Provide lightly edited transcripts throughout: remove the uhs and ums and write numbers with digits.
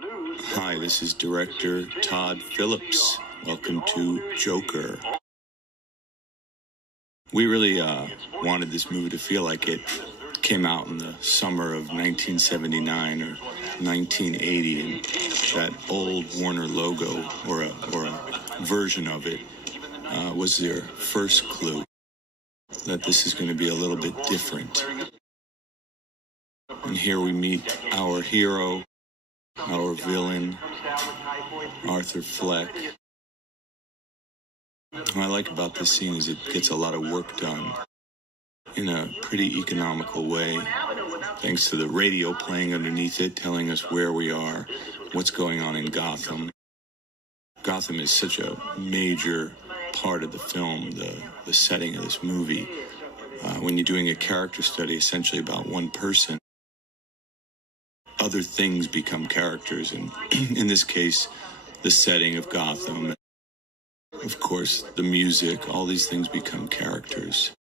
Hi, this is director Todd Phillips. Welcome to Joker. We really wanted this movie to feel like it came out in the summer of 1979 or 1980, and that old Warner logo or a version of it was their first clue that this is going to be a little bit different. And here we meet our hero, our villain, Arthur Fleck. What I like about this scene is it gets a lot of work done in a pretty economical way, thanks to the radio playing underneath it, telling us where we are, what's going on in Gotham. Gotham is such a major part of the film, the setting of this movie. When you're doing a character study essentially about one person, other things become characters, and in this case, the setting of Gotham, of course, the music, all these things become characters.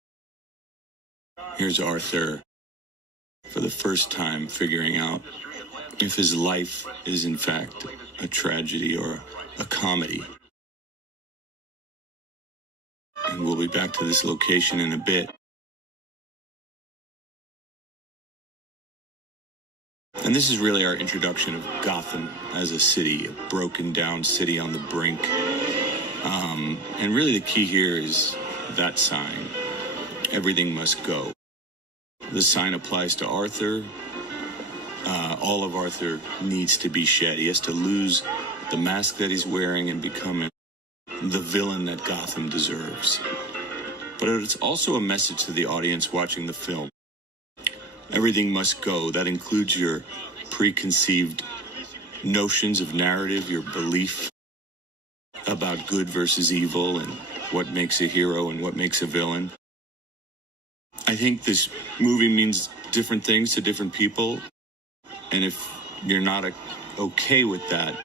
Here's Arthur, for the first time, figuring out if his life is in fact a tragedy or a comedy. And we'll be back to this location in a bit. And this is really our introduction of Gotham as a city, a broken down city on the brink. And really the key here is that sign, everything must go. The sign applies to Arthur. All of Arthur needs to be shed. He has to lose the mask that he's wearing and become the villain that Gotham deserves. But it's also a message to the audience watching the film. Everything must go. That includes your preconceived notions of narrative, your belief about good versus evil and what makes a hero and what makes a villain. I think this movie means different things to different people. And if you're not okay with that,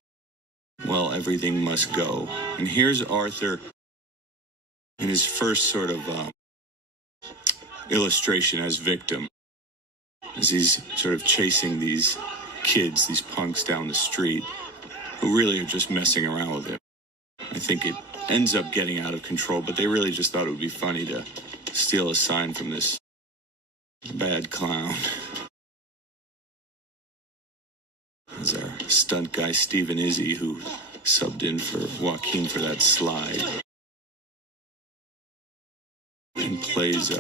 well, everything must go. And here's Arthur in his first sort of illustration as victim, as he's sort of chasing these kids, these punks down the street, who really are just messing around with him. I think it ends up getting out of control, but they really just thought it would be funny to steal a sign from this bad clown. There's our stunt guy, Stephen Izzy, who subbed in for Joaquin for that slide. And plays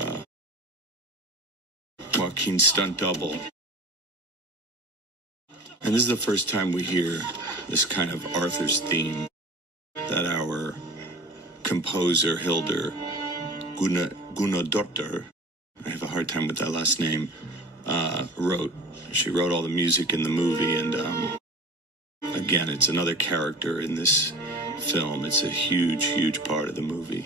Joaquin's stunt double. And this is the first time we hear this kind of Arthur's theme that our composer, Hildur Gunnadóttir, I have a hard time with that last name, wrote. She wrote all the music in the movie, and again, it's another character in this film. It's a huge, huge part of the movie.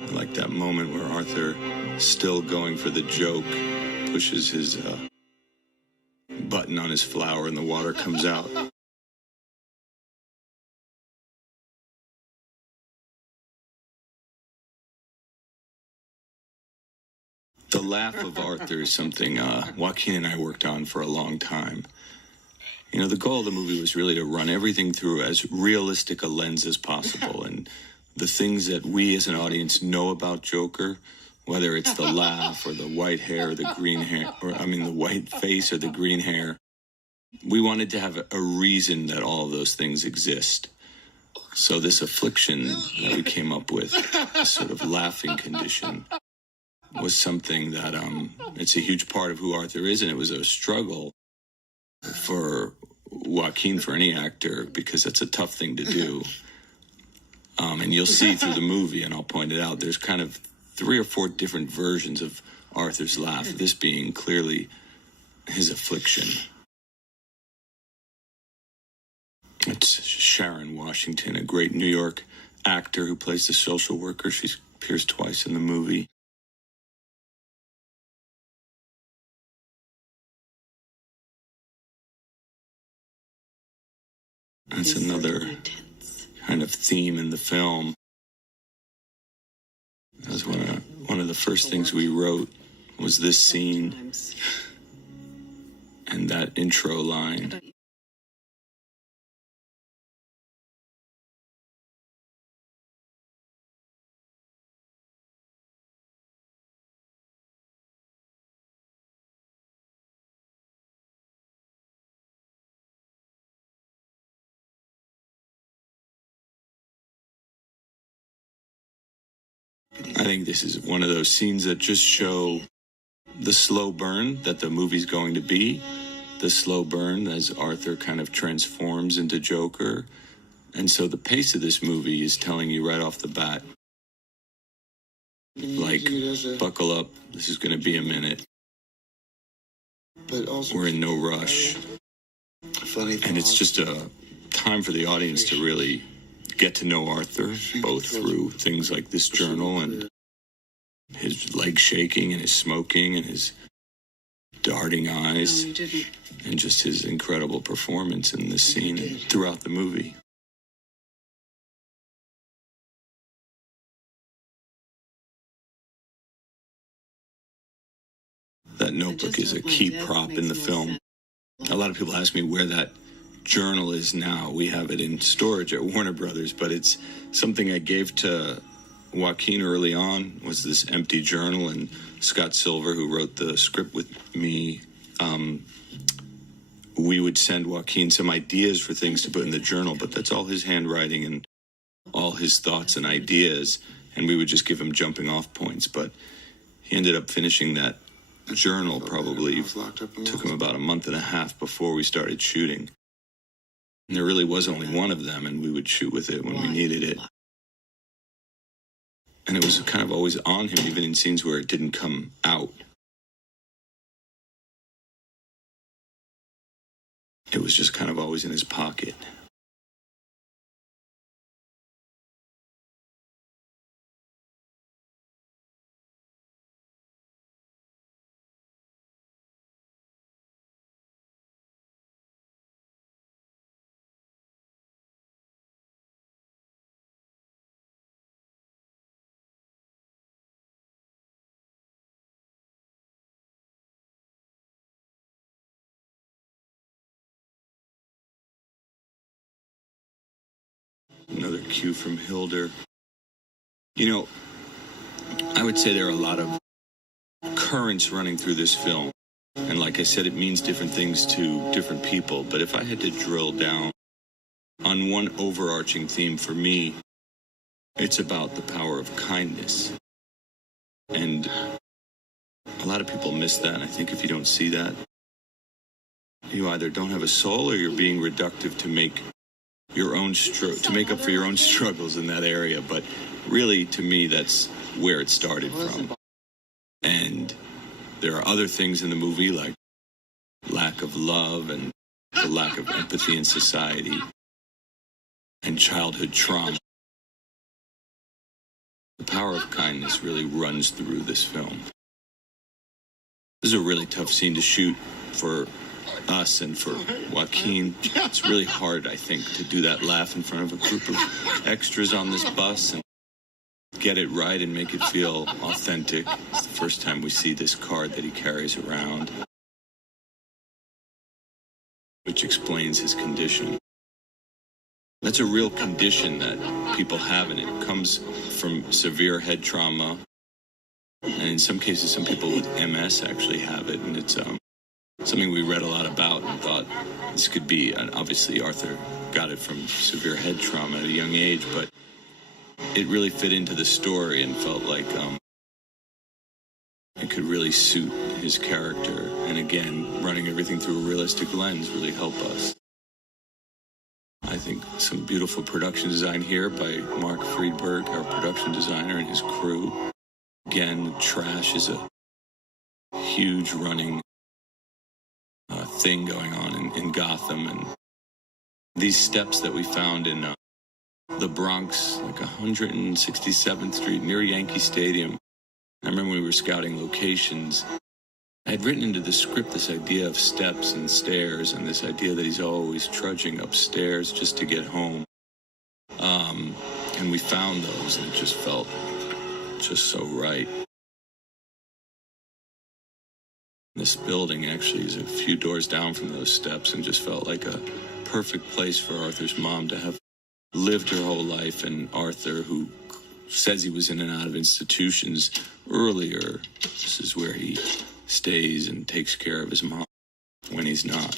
I like that moment where Arthur, still going for the joke, pushes his button on his flower and the water comes out. The laugh of Arthur is something Joaquin and I worked on for a long time. You know, the goal of the movie was really to run everything through as realistic a lens as possible, and the things that we as an audience know about Joker, whether it's the laugh or the white hair or the green hair, the white face or the green hair, we wanted to have a reason that all of those things exist. So this affliction that we came up with, this sort of laughing condition, was something that it's a huge part of who Arthur is, and it was a struggle for Joaquin, for any actor, because that's a tough thing to do. And you'll see through the movie, and I'll point it out, there's kind of 3 or 4 different versions of Arthur's laugh, this being clearly his affliction. It's Sharon Washington, a great New York actor who plays the social worker. She appears twice in the movie. That's another kind of theme in the film. That was one of the first things we wrote was this scene and that intro line. I think this is one of those scenes that just show the slow burn that the movie's going to be, the slow burn as Arthur kind of transforms into Joker. And so the pace of this movie is telling you right off the bat, like, buckle up, this is going to be a minute. We're in no rush. And it's just a time for the audience to really get to know Arthur, both through things like this journal and his legs shaking and his smoking and his darting eyes, and just his incredible performance in this scene and throughout the movie. That notebook is a key prop in the film. A lot of people ask me where that journal is now. We have it in storage at Warner Brothers, but it's something I gave to Joaquin early on, was this empty journal, and Scott Silver, who wrote the script with me, we would send Joaquin some ideas for things to put in the journal, but that's all his handwriting and all his thoughts and ideas, and we would just give him jumping off points. But he ended up finishing that journal, probably took him about a month and a half before we started shooting. And there really was only one of them, and we would shoot with it when we needed it. And it was kind of always on him, even in scenes where it didn't come out. It was just kind of always in his pocket. Another cue from Hilder. You know, I would say there are a lot of currents running through this film. And like I said, it means different things to different people. But if I had to drill down on one overarching theme for me, it's about the power of kindness. And a lot of people miss that. And I think if you don't see that, you either don't have a soul or you're being reductive to make your own to make up for your own struggles in that area. But really, to me, that's where it started from. And there are other things in the movie, like lack of love and the lack of empathy in society and childhood trauma. The power of kindness really runs through this film. This is a really tough scene to shoot for us and for Joaquin. It's really hard, I think, to do that laugh in front of a group of extras on this bus and get it right and make it feel authentic. It's the first time we see this card that he carries around, which explains his condition. That's a real condition that people have, and it comes from severe head trauma. And in some cases, some people with MS actually have it, and it's something we read a lot about and thought this could be, and obviously Arthur got it from severe head trauma at a young age, but it really fit into the story and felt like it could really suit his character. And again, running everything through a realistic lens really helped us. I think some beautiful production design here by Mark Friedberg, our production designer, and his crew. Again, trash is a huge running thing going on in Gotham, and these steps that we found in the Bronx, like 167th Street near Yankee Stadium. I remember when we were scouting locations, I had written into the script this idea of steps and stairs, and this idea that he's always trudging upstairs just to get home. And we found those, and it just felt just so right. This building actually is a few doors down from those steps and just felt like a perfect place for Arthur's mom to have lived her whole life. And Arthur, who says he was in and out of institutions earlier, this is where he stays and takes care of his mom when he's not.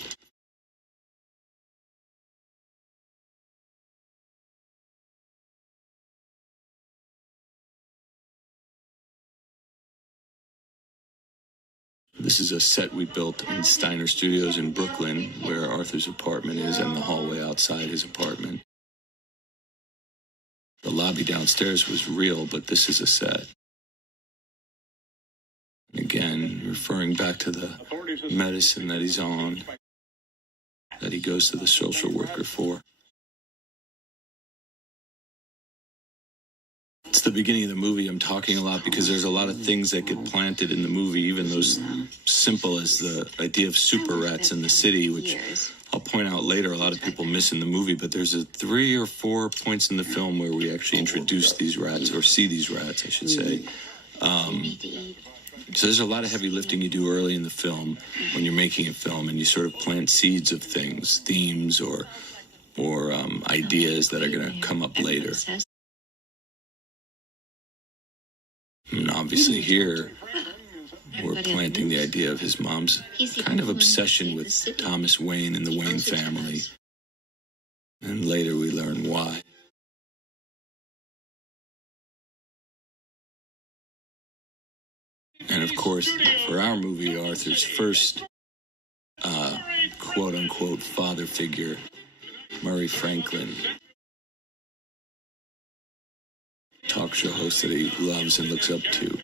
This is a set we built in Steiner Studios in Brooklyn, where Arthur's apartment is and the hallway outside his apartment. The lobby downstairs was real, but this is a set. And again, referring back to the medicine that he's on, that he goes to the social worker for. It's the beginning of the movie. I'm talking a lot because there's a lot of things that get planted in the movie, even those simple as the idea of super rats in the city, which I'll point out later a lot of people miss in the movie, but there's 3 or 4 points in the film where we actually introduce these rats, or see these rats, I should say. So there's a lot of heavy lifting you do early in the film when you're making a film, and you sort of plant seeds of things, themes or ideas that are going to come up later. And obviously here, we're planting the idea of his mom's kind of obsession with Thomas Wayne and the Wayne family. And later we learn why. And of course, for our movie, Arthur's first quote-unquote father figure, Murray Franklin, talk show host that he loves and looks up to.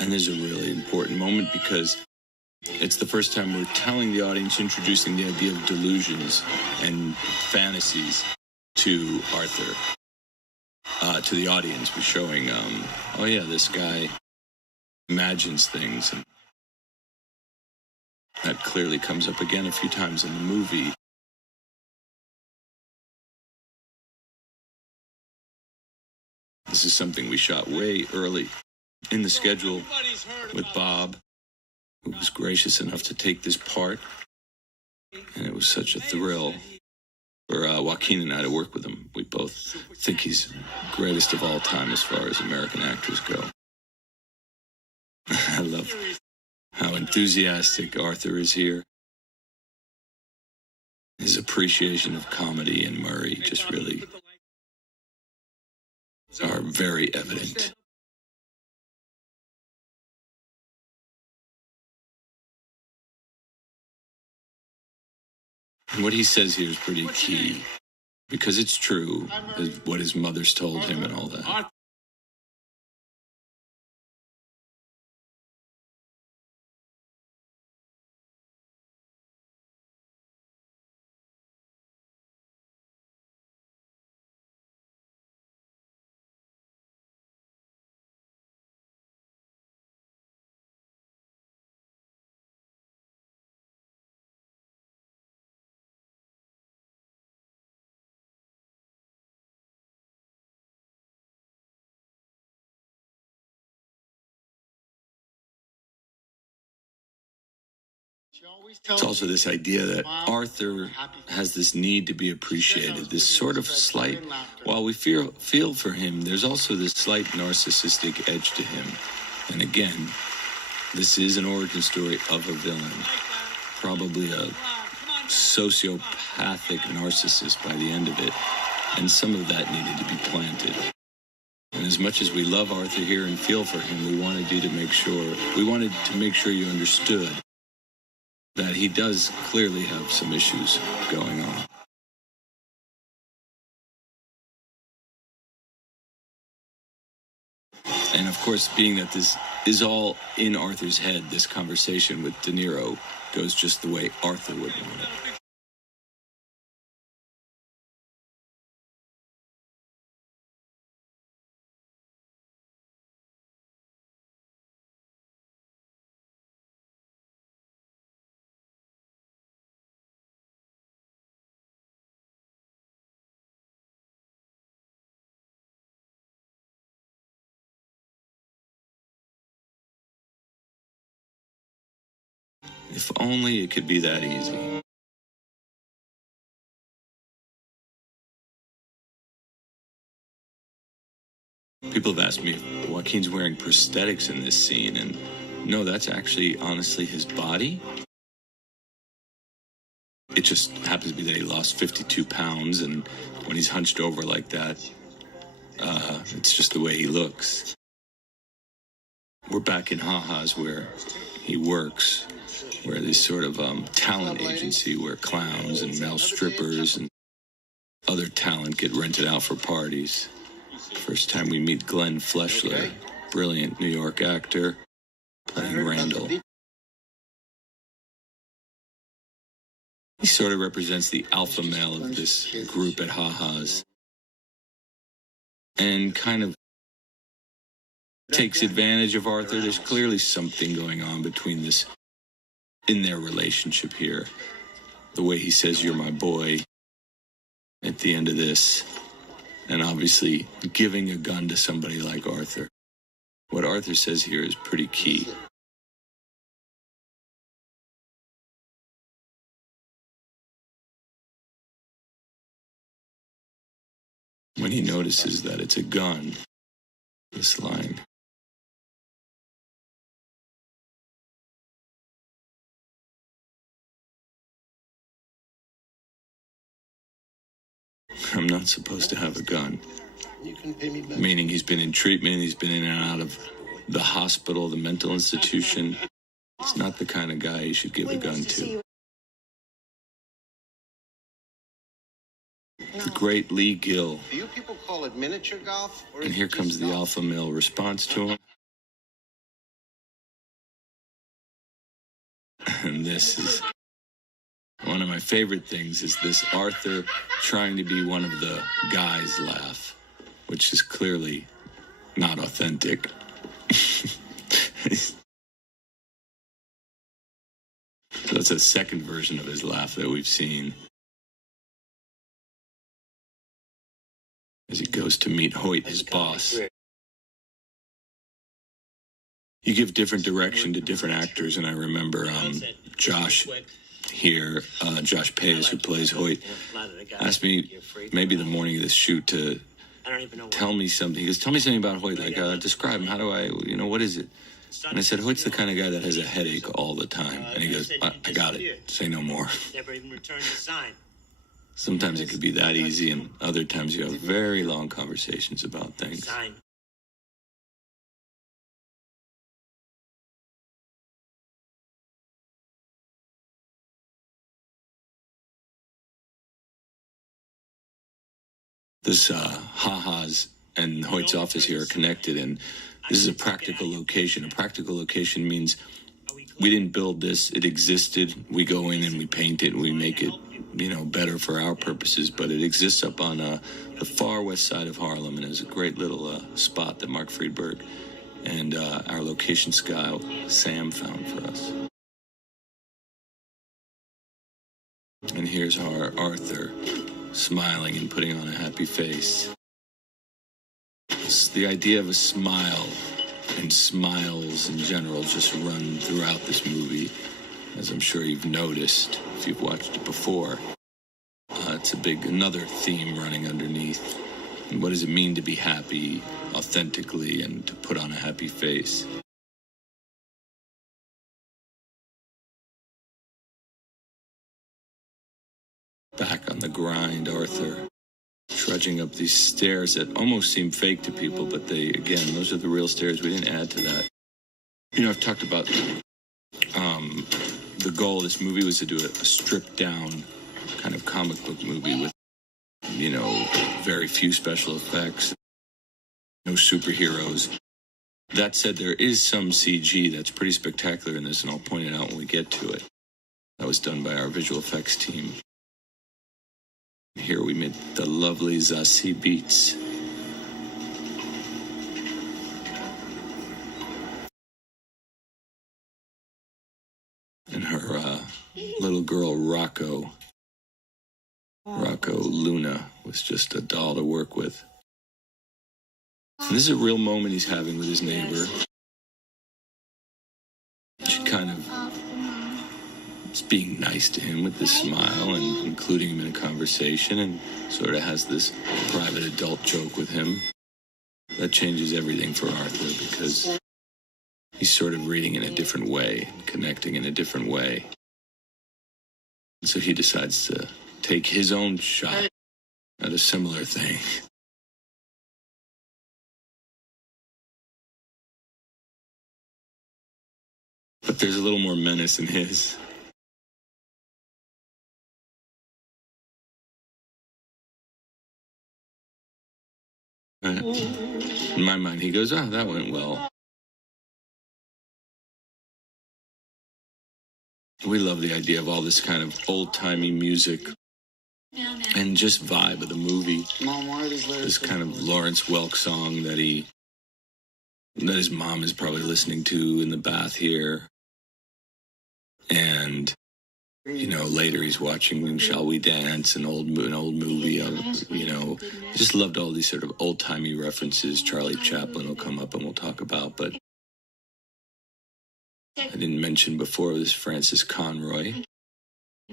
And there's a really important moment because it's the first time we're telling the audience, introducing the idea of delusions and fantasies to Arthur, to the audience. We're showing, oh yeah, this guy imagines things. And that clearly comes up again a few times in the movie. This is something we shot way early in the schedule with Bob, who was gracious enough to take this part. And it was such a thrill for Joaquin and I to work with him. We both think he's greatest of all time as far as American actors go. I love how enthusiastic Arthur is here. His appreciation of comedy and Murray just really are very evident. And what he says here is pretty key, because it's true, what his mother's told him and all that. It's also this idea that Arthur has this need to be appreciated, this sort of slight, while we feel for him, there's also this slight narcissistic edge to him. And again, this is an origin story of a villain, probably a sociopathic narcissist by the end of it, and some of that needed to be planted. And as much as we love Arthur here and feel for him, we wanted to make sure you understood that he does clearly have some issues going on. And of course, being that this is all in Arthur's head, this conversation with De Niro goes just the way Arthur would want it. If only it could be that easy. People have asked me if Joaquin's wearing prosthetics in this scene, and no, that's actually, honestly, his body. It just happens to be that he lost 52 pounds, and when he's hunched over like that, it's just the way he looks. We're back in Ha-Ha's where he works, where this sort of talent agency where clowns and male strippers and other talent get rented out for parties. First time we meet Glenn Fleshler, brilliant New York actor, playing Randall. He sort of represents the alpha male of this group at Ha-Ha's and kind of takes advantage of Arthur. There's clearly something going on between this, in their relationship here. The way he says, "You're my boy," at the end of this. And obviously giving a gun to somebody like Arthur. What Arthur says here is pretty key. When he notices that it's a gun, this line. "I'm not supposed to have a gun." Meaning he's been in treatment, he's been in and out of the hospital, the mental institution. It's not the kind of guy you should give a gun to. The great Lee Gill. Do you people call it miniature golf? And here comes the alpha male response to him. And this is one of my favorite things, is this Arthur trying to be one of the guys laugh, which is clearly not authentic. That's a second version of his laugh that we've seen. As he goes to meet Hoyt, his boss. You give different direction to different actors, and I remember Josh here, Josh Payes, who plays Hoyt, asked me maybe the morning of this shoot to tell me something. He goes, "Tell me something about Hoyt, like describe him. How do I, what is it?" And I said, "Hoyt's the kind of guy that has a headache all the time." And he goes, I got it. Say no more." Never even returned the sign. Sometimes it could be that easy, and other times you have very long conversations about things. Sign. This Ha-Ha's and Hoyt's office here are connected, and this is a practical location. A practical location means we didn't build this. It existed. We go in and we paint it. We make it, better for our purposes. But it exists up on the far west side of Harlem, and is a great little spot that Mark Friedberg and our location scout, Sam, found for us. And here's our Arthur, smiling and putting on a happy face. It's the idea of a smile and smiles in general just run throughout this movie, as I'm sure you've noticed if you've watched it before. It's another theme running underneath. And what does it mean to be happy authentically and to put on a happy face? Back on the grind, Arthur, trudging up these stairs that almost seem fake to people, but those are the real stairs. We didn't add to that. I've talked about the goal of this movie was to do a stripped down kind of comic book movie with, very few special effects, no superheroes. That said, there is some CG that's pretty spectacular in this, and I'll point it out when we get to it. That was done by our visual effects team. Here we meet the lovely Zazie Beetz. And her little girl, Rocco Luna, was just a doll to work with. And this is a real moment he's having with his neighbor. She kind of just being nice to him with this smile and including him in a conversation, and sort of has this private adult joke with him. That changes everything for Arthur because he's sort of reading in a different way, connecting in a different way. And so he decides to take his own shot at a similar thing. But there's a little more menace in his. In my mind, he goes, that went well. We love the idea of all this kind of old-timey music and just vibe of the movie. This kind of Lawrence Welk song that his mom is probably listening to in the bath here. And, later he's watching Shall We Dance, an old movie of, I just loved all these sort of old-timey references. Charlie Chaplin will come up and we'll talk about, but I didn't mention before this Frances Conroy.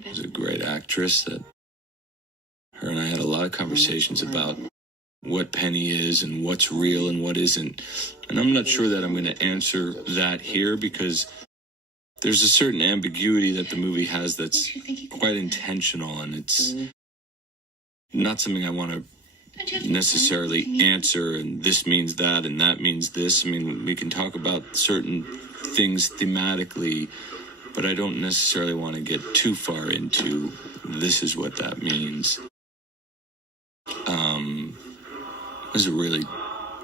She's a great actress that her and I had a lot of conversations about what Penny is and what's real and what isn't. And I'm not sure that I'm going to answer that here because there's a certain ambiguity that the movie has that's quite intentional, and it's not something I want to necessarily answer, and this means that and that means this. I mean, we can talk about certain things thematically, but I don't necessarily want to get too far into this is what that means. This is a really,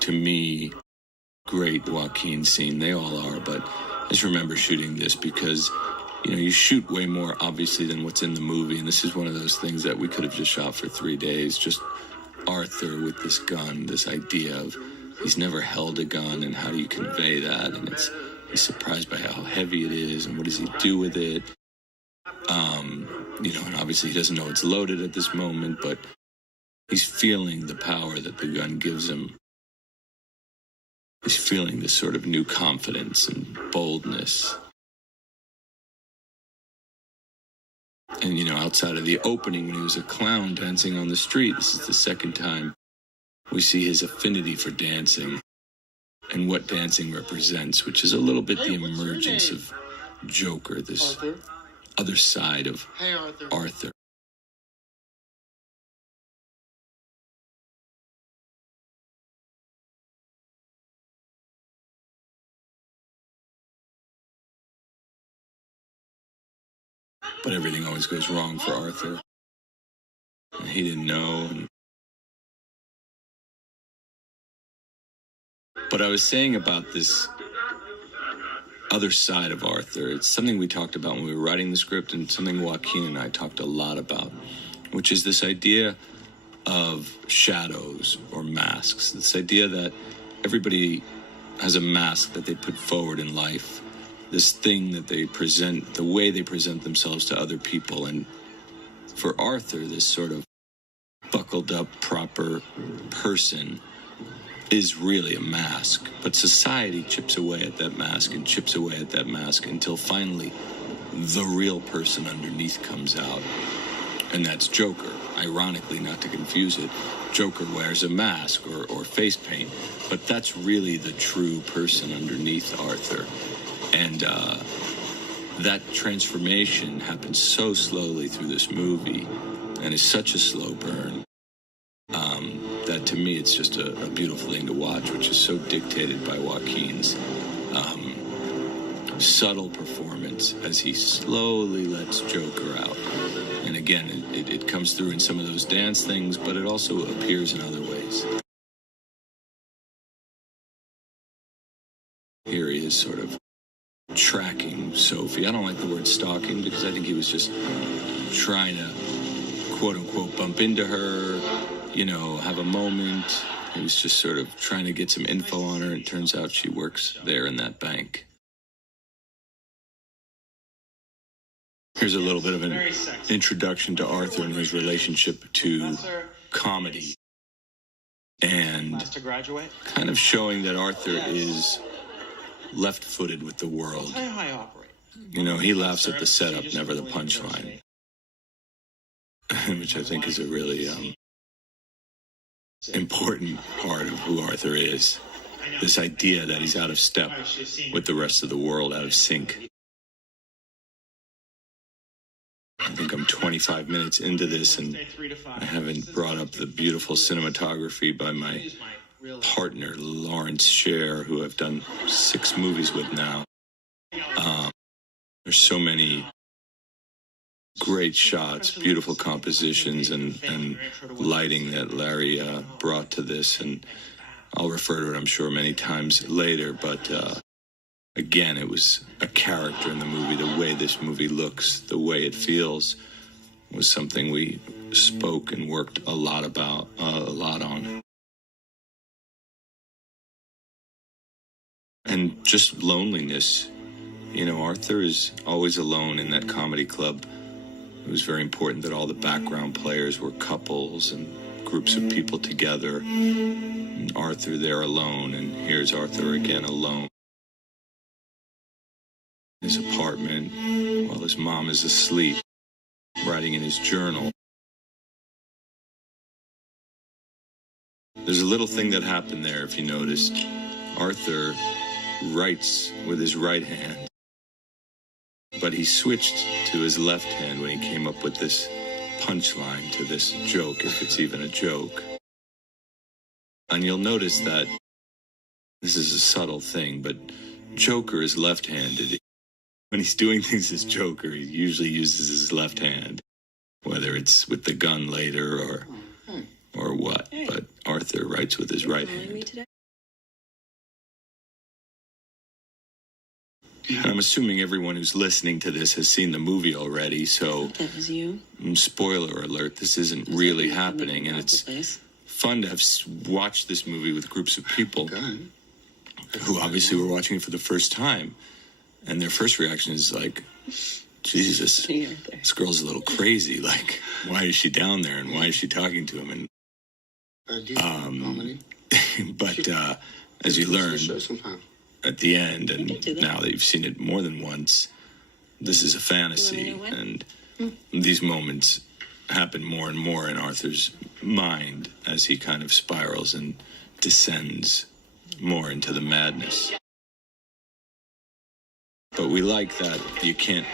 to me, great Joaquin scene. They all are, but I just remember shooting this because, you shoot way more, obviously, than what's in the movie, and this is one of those things that we could have just shot for 3 days, just Arthur with this gun, this idea of he's never held a gun, and how do you convey that, and he's surprised by how heavy it is, and what does he do with it, and obviously he doesn't know it's loaded at this moment, but he's feeling the power that the gun gives him. He's feeling this sort of new confidence and boldness. And, outside of the opening when he was a clown dancing on the street, this is the second time we see his affinity for dancing and what dancing represents, which is a little bit the emergence of Joker, this other side of Arthur. But everything always goes wrong for Arthur. And he didn't know. But I was saying about this other side of Arthur, it's something we talked about when we were writing the script and something Joaquin and I talked a lot about, which is this idea of shadows or masks. This idea that everybody has a mask that they put forward in life. This thing that they present, the way they present themselves to other people. And for Arthur, this sort of buckled up, proper person is really a mask. But society chips away at that mask and chips away at that mask until finally the real person underneath comes out. And that's Joker. Ironically, not to confuse it, Joker wears a mask or face paint. But that's really the true person underneath Arthur. And that transformation happens so slowly through this movie and is such a slow burn that to me it's just a beautiful thing to watch, which is so dictated by Joaquin's subtle performance as he slowly lets Joker out. And again, it comes through in some of those dance things, but it also appears in other ways. Here he is sort of tracking Sophie. I don't like the word stalking because I think he was just trying to, quote unquote, bump into her, have a moment. He was just sort of trying to get some info on her, and it turns out she works there in that bank. Here's a little bit of an introduction to Arthur and his relationship to comedy. And kind of showing that Arthur is left-footed with the world. You know, he laughs at the setup, never the punchline, which I think is a really important part of who Arthur is. This idea that he's out of step with the rest of the world, out of sync. I think I'm 25 minutes into this, and I haven't brought up the beautiful cinematography by my partner, Lawrence Sher, who I've done 6 movies with now. There's so many great shots, beautiful compositions, and lighting that Larry brought to this, and I'll refer to it, I'm sure, many times later, but again, it was a character in the movie. The way this movie looks, the way it feels, was something we spoke and worked a lot on. And just loneliness. You know, Arthur is always alone in that comedy club. It was very important that all the background players were couples and groups of people together. And Arthur there alone, and here's Arthur again alone. His apartment while his mom is asleep, writing in his journal. There's a little thing that happened there, if you noticed. Arthur writes with his right hand, but he switched to his left hand when he came up with this punchline to this joke, if it's even a joke. And you'll notice that this is a subtle thing, but Joker is left-handed. When he's doing things as Joker, he usually uses his left hand, whether it's with the gun later or what. Hey. But Arthur writes with his right hand. And I'm assuming everyone who's listening to this has seen the movie already, so that was you. Spoiler alert, this isn't really happening, and it's fun to have watched this movie with groups of people who obviously were watching it for the first time. And their first reaction is like, Jesus, this girl's a little crazy. Like, why is she down there? And why is she talking to him? And, but as you learn at the end, and now that you've seen it more than once, this is a fantasy. And these moments happen more and more in Arthur's mind as he kind of spirals and descends more into the madness. But we like that you can't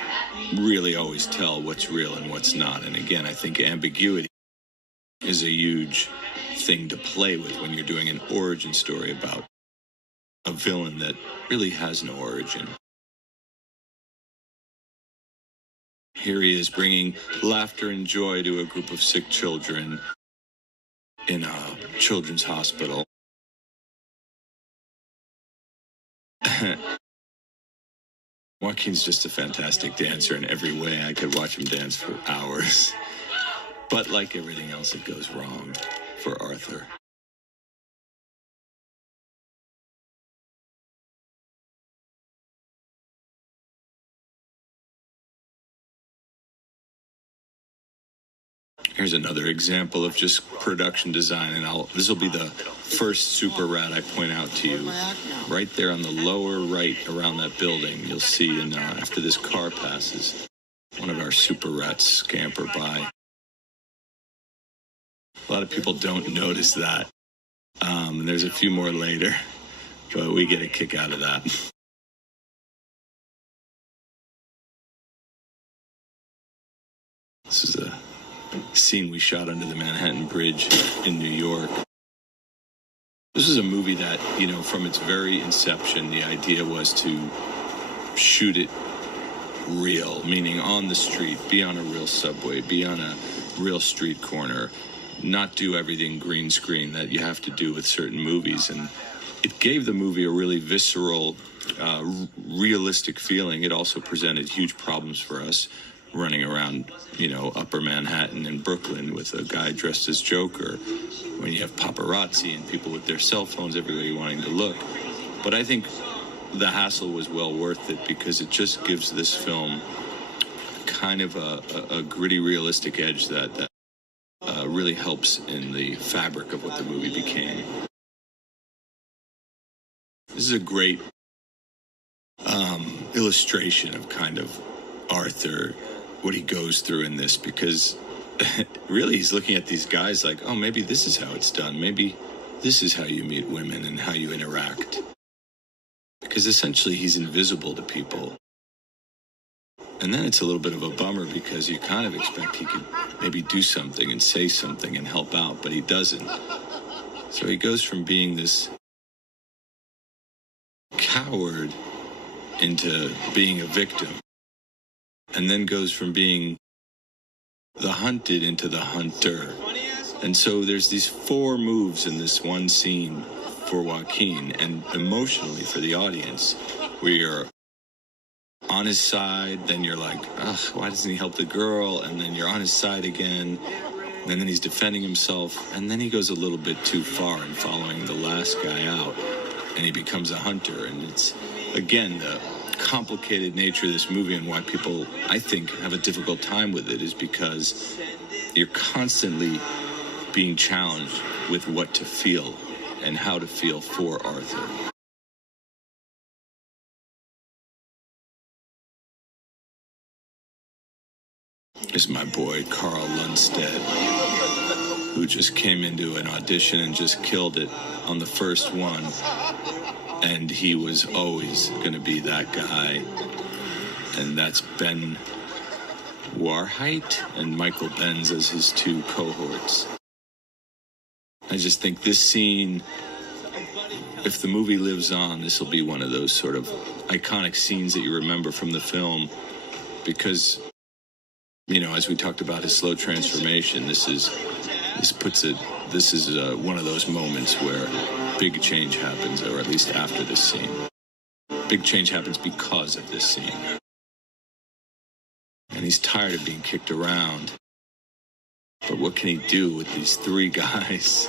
really always tell what's real and what's not. And again, I think ambiguity is a huge thing to play with when you're doing an origin story about a villain that really has no origin. Here he is bringing laughter and joy to a group of sick children in a children's hospital. Joaquin's just a fantastic dancer in every way. I could watch him dance for hours. But like everything else, it goes wrong for Arthur. Here's another example of just production design, and this will be the first super rat I point out to you. Right there on the lower right around that building, you'll see, and after this car passes, one of our super rats scamper by. A lot of people don't notice that. There's a few more later, but we get a kick out of that. This is a scene we shot under the Manhattan Bridge in New York. This is a movie that, you know, from its very inception, the idea was to shoot it real, meaning on the street, be on a real subway, be on a real street corner, not do everything green screen that you have to do with certain movies. And it gave the movie a really visceral, realistic feeling. It also presented huge problems for us running around, you know, Upper Manhattan and Brooklyn with a guy dressed as Joker, when you have paparazzi and people with their cell phones everywhere you wanting to look. But I think the hassle was well worth it because it just gives this film kind of a gritty, realistic edge that really helps in the fabric of what the movie became. This is a great illustration of kind of Arthur, what he goes through in this, because really he's looking at these guys like, oh, maybe this is how it's done. Maybe this is how you meet women and how you interact. Because essentially he's invisible to people. And then it's a little bit of a bummer because you kind of expect he could maybe do something and say something and help out, but he doesn't. So he goes from being this coward into being a victim, and then goes from being the hunted into the hunter. And so there's these 4 moves in this one scene for Joaquin, and emotionally for the audience, where you're on his side, then you're like, ugh, why doesn't he help the girl? And then you're on his side again, and then he's defending himself, and then he goes a little bit too far in following the last guy out, and he becomes a hunter. And it's, again, the complicated nature of this movie and why people, I think, have a difficult time with it is because you're constantly being challenged with what to feel and how to feel for Arthur. This is my boy, Carl Lundstedt, who just came into an audition and just killed it on the first one. And he was always going to be that guy. And that's Ben Warheit and Michael Benz as his 2 cohorts. I just think this scene, if the movie lives on, this will be one of those sort of iconic scenes that you remember from the film. Because, you know, as we talked about his slow transformation, this is one of those moments where big change happens, or at least after this scene. Big change happens because of this scene. And he's tired of being kicked around. But what can he do with these 3 guys?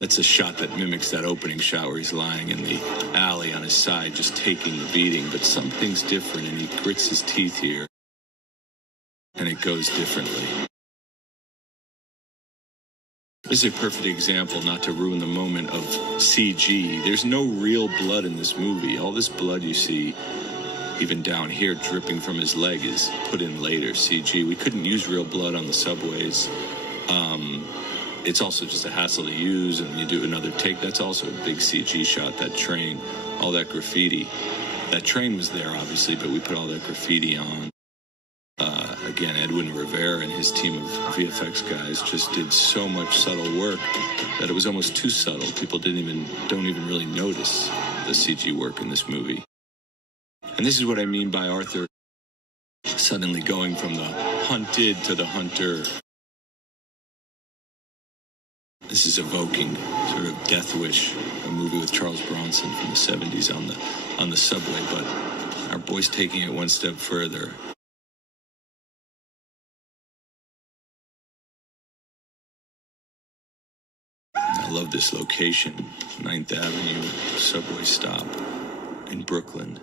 That's a shot that mimics that opening shot where he's lying in the alley on his side, just taking the beating. But something's different, and he grits his teeth here. And it goes differently. This is a perfect example, not to ruin the moment, of CG. There's no real blood in this movie. All this blood you see, even down here, dripping from his leg, is put in later, CG. We couldn't use real blood on the subways. It's also just a hassle to use, and you do another take. That's also a big CG shot, that train, all that graffiti. That train was there, obviously, but we put all that graffiti on. Again, Edwin Rivera and his team of VFX guys just did so much subtle work that it was almost too subtle. People don't even really notice the CG work in this movie. And this is what I mean by Arthur suddenly going from the hunted to the hunter. This is evoking sort of Death Wish, a movie with Charles Bronson from the 70s on the subway, but our boy's taking it one step further. I love this location, 9th Avenue subway stop in Brooklyn.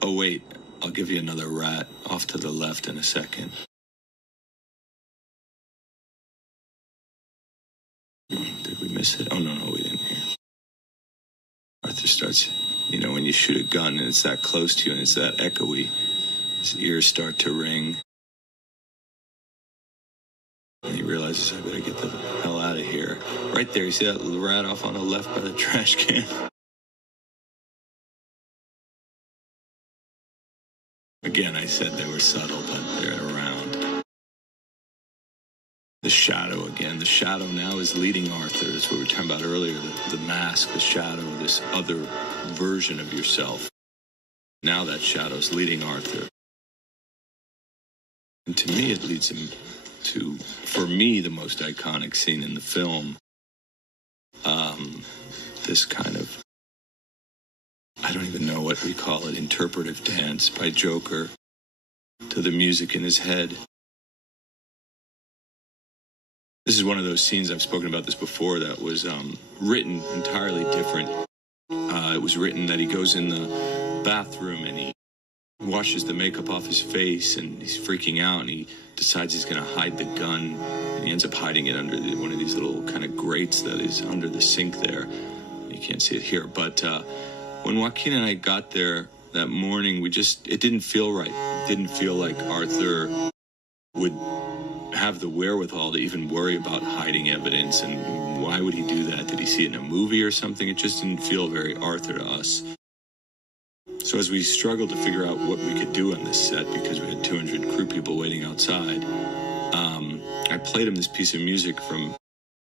Oh, wait, I'll give you another rat off to the left in a second. Did we miss it? Oh, no, we didn't hear. Arthur starts, when you shoot a gun and it's that close to you and it's that echoey, his ears start to ring. And he realizes, I better get the hell out of here. Right there, you see that rat off on the left by the trash can? Again, I said they were subtle, but they're around. The shadow again. The shadow now is leading Arthur. That's what we were talking about earlier. The mask, the shadow, this other version of yourself. Now that shadow's leading Arthur. And to me, it leads him to, for me, the most iconic scene in the film. This kind of, I don't even know what we call it, interpretive dance by Joker to the music in his head. This is one of those scenes, I've spoken about this before, that was written entirely different. It was written that he goes in the bathroom and he washes the makeup off his face and he's freaking out and he decides he's going to hide the gun and he ends up hiding it under one of these little kind of grates that is under the sink there. You can't see it here, but when Joaquin and I got there, that morning, it didn't feel right. It didn't feel like Arthur would have the wherewithal to even worry about hiding evidence. And why would he do that? Did he see it in a movie or something? It just didn't feel very Arthur to us. So as we struggled to figure out what we could do on this set, because we had 200 crew people waiting outside, I played him this piece of music from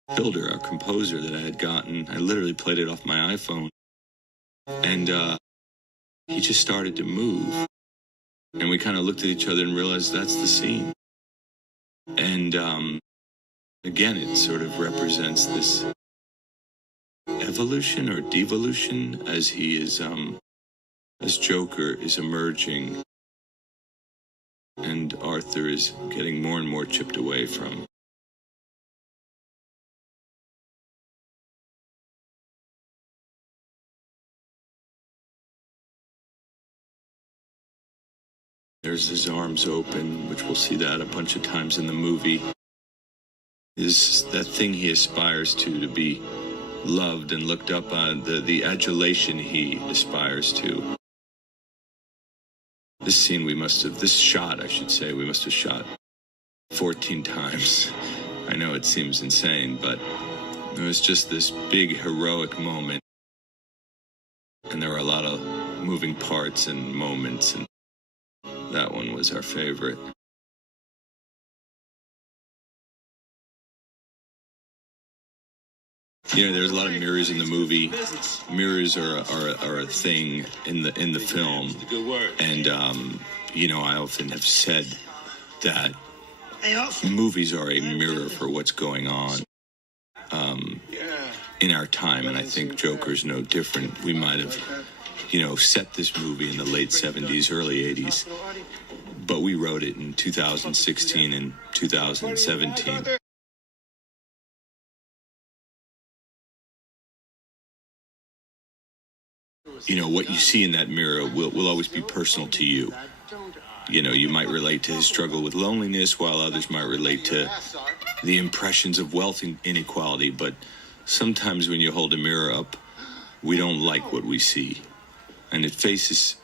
Hilder, our composer, that I had gotten. I literally played it off my iPhone. And he just started to move. And we kind of looked at each other and realized that's the scene. And again, it sort of represents this evolution or devolution as he is, as Joker is emerging and Arthur is getting more and more chipped away from. There's his arms open, which we'll see that a bunch of times in the movie. Is that thing he aspires to be loved and looked up on, the adulation he aspires to. This scene this shot, I should say, we must have shot 14 times. I know it seems insane, but it was just this big heroic moment. And there were a lot of moving parts and moments, and that one was our favorite. You know, there's a lot of mirrors in the movie. Mirrors are a thing in the film, and you know, I often have said that movies are a mirror for what's going on in our time, and I think Joker's no different. We might have, you know, set this movie in the late 70s, early 80s, but we wrote it in 2016 and 2017. You know, what you see in that mirror will always be personal to you. You know, you might relate to his struggle with loneliness, while others might relate to the impressions of wealth inequality. But sometimes when you hold a mirror up, we don't like what we see. And it faces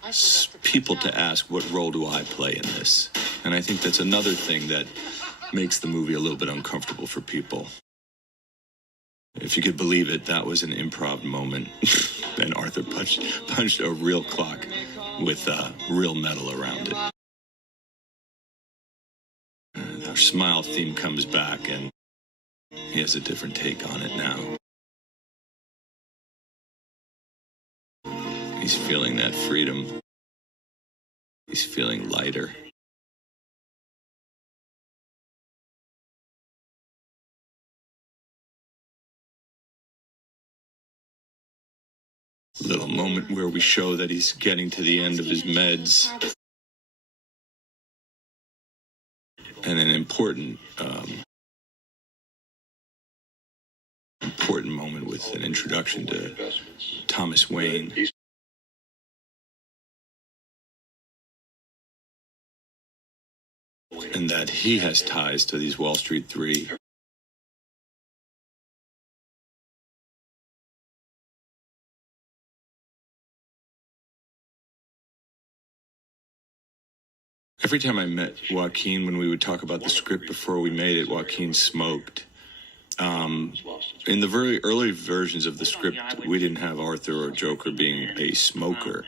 people to ask, what role do I play in this? And I think that's another thing that makes the movie a little bit uncomfortable for people. If you could believe it, that was an improv moment. And Arthur punched a real clock with real metal around it. Our smile theme comes back, and he has a different take on it now. He's feeling that freedom. He's feeling lighter. Little moment where we show that he's getting to the end of his meds. And an important moment with an introduction to Thomas Wayne. And that he has ties to these Wall Street Three. Every time I met Joaquin, when we would talk about the script before we made it, Joaquin smoked. In the very early versions of the script, we didn't have Arthur or Joker being a smoker,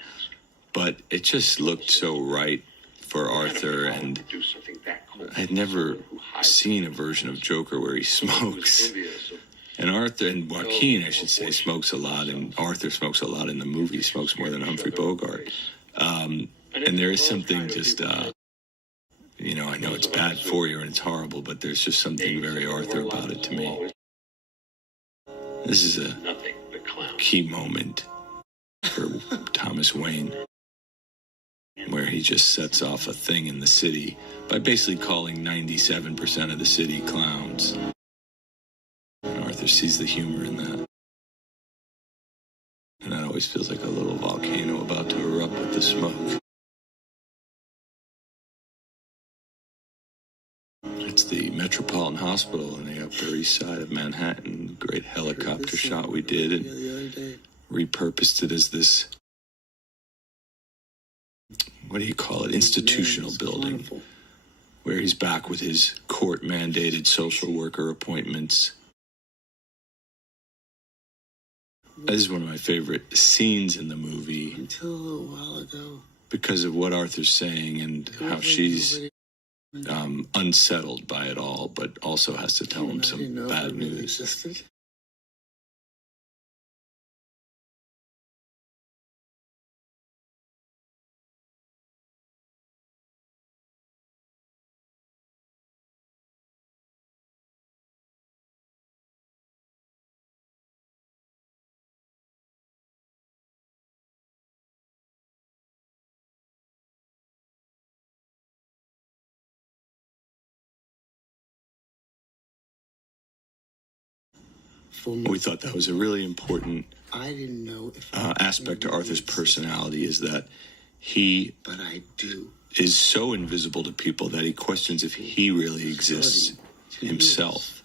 but it just looked so right for Arthur, and I'd never seen a version of Joker where he smokes. And Arthur, and Joaquin, I should say, smokes a lot, and Arthur smokes a lot in the movie. He smokes more than Humphrey Bogart. And there is something just, you know, I know it's bad for you and it's horrible, but there's just something very Arthur about it to me. This is a key moment for Thomas Wayne, where he just sets off a thing in the city by basically calling 97% of the city clowns. And Arthur sees the humor in that. And that always feels like a little volcano about to erupt with the smoke. It's the Metropolitan Hospital on the Upper East Side of Manhattan. Great helicopter shot we did, and repurposed it as this what do you call it, institutional building, wonderful. Where he's back with his court-mandated social worker appointments. This is one of my favorite scenes in the movie. Until a little while ago. Because of what Arthur's saying and how she's unsettled by it all, but also has to tell him some bad news. Existed. We thought that was a really important I didn't know if aspect to Arthur's personality, is that he but I do. is so invisible to people that he questions if he really exists himself.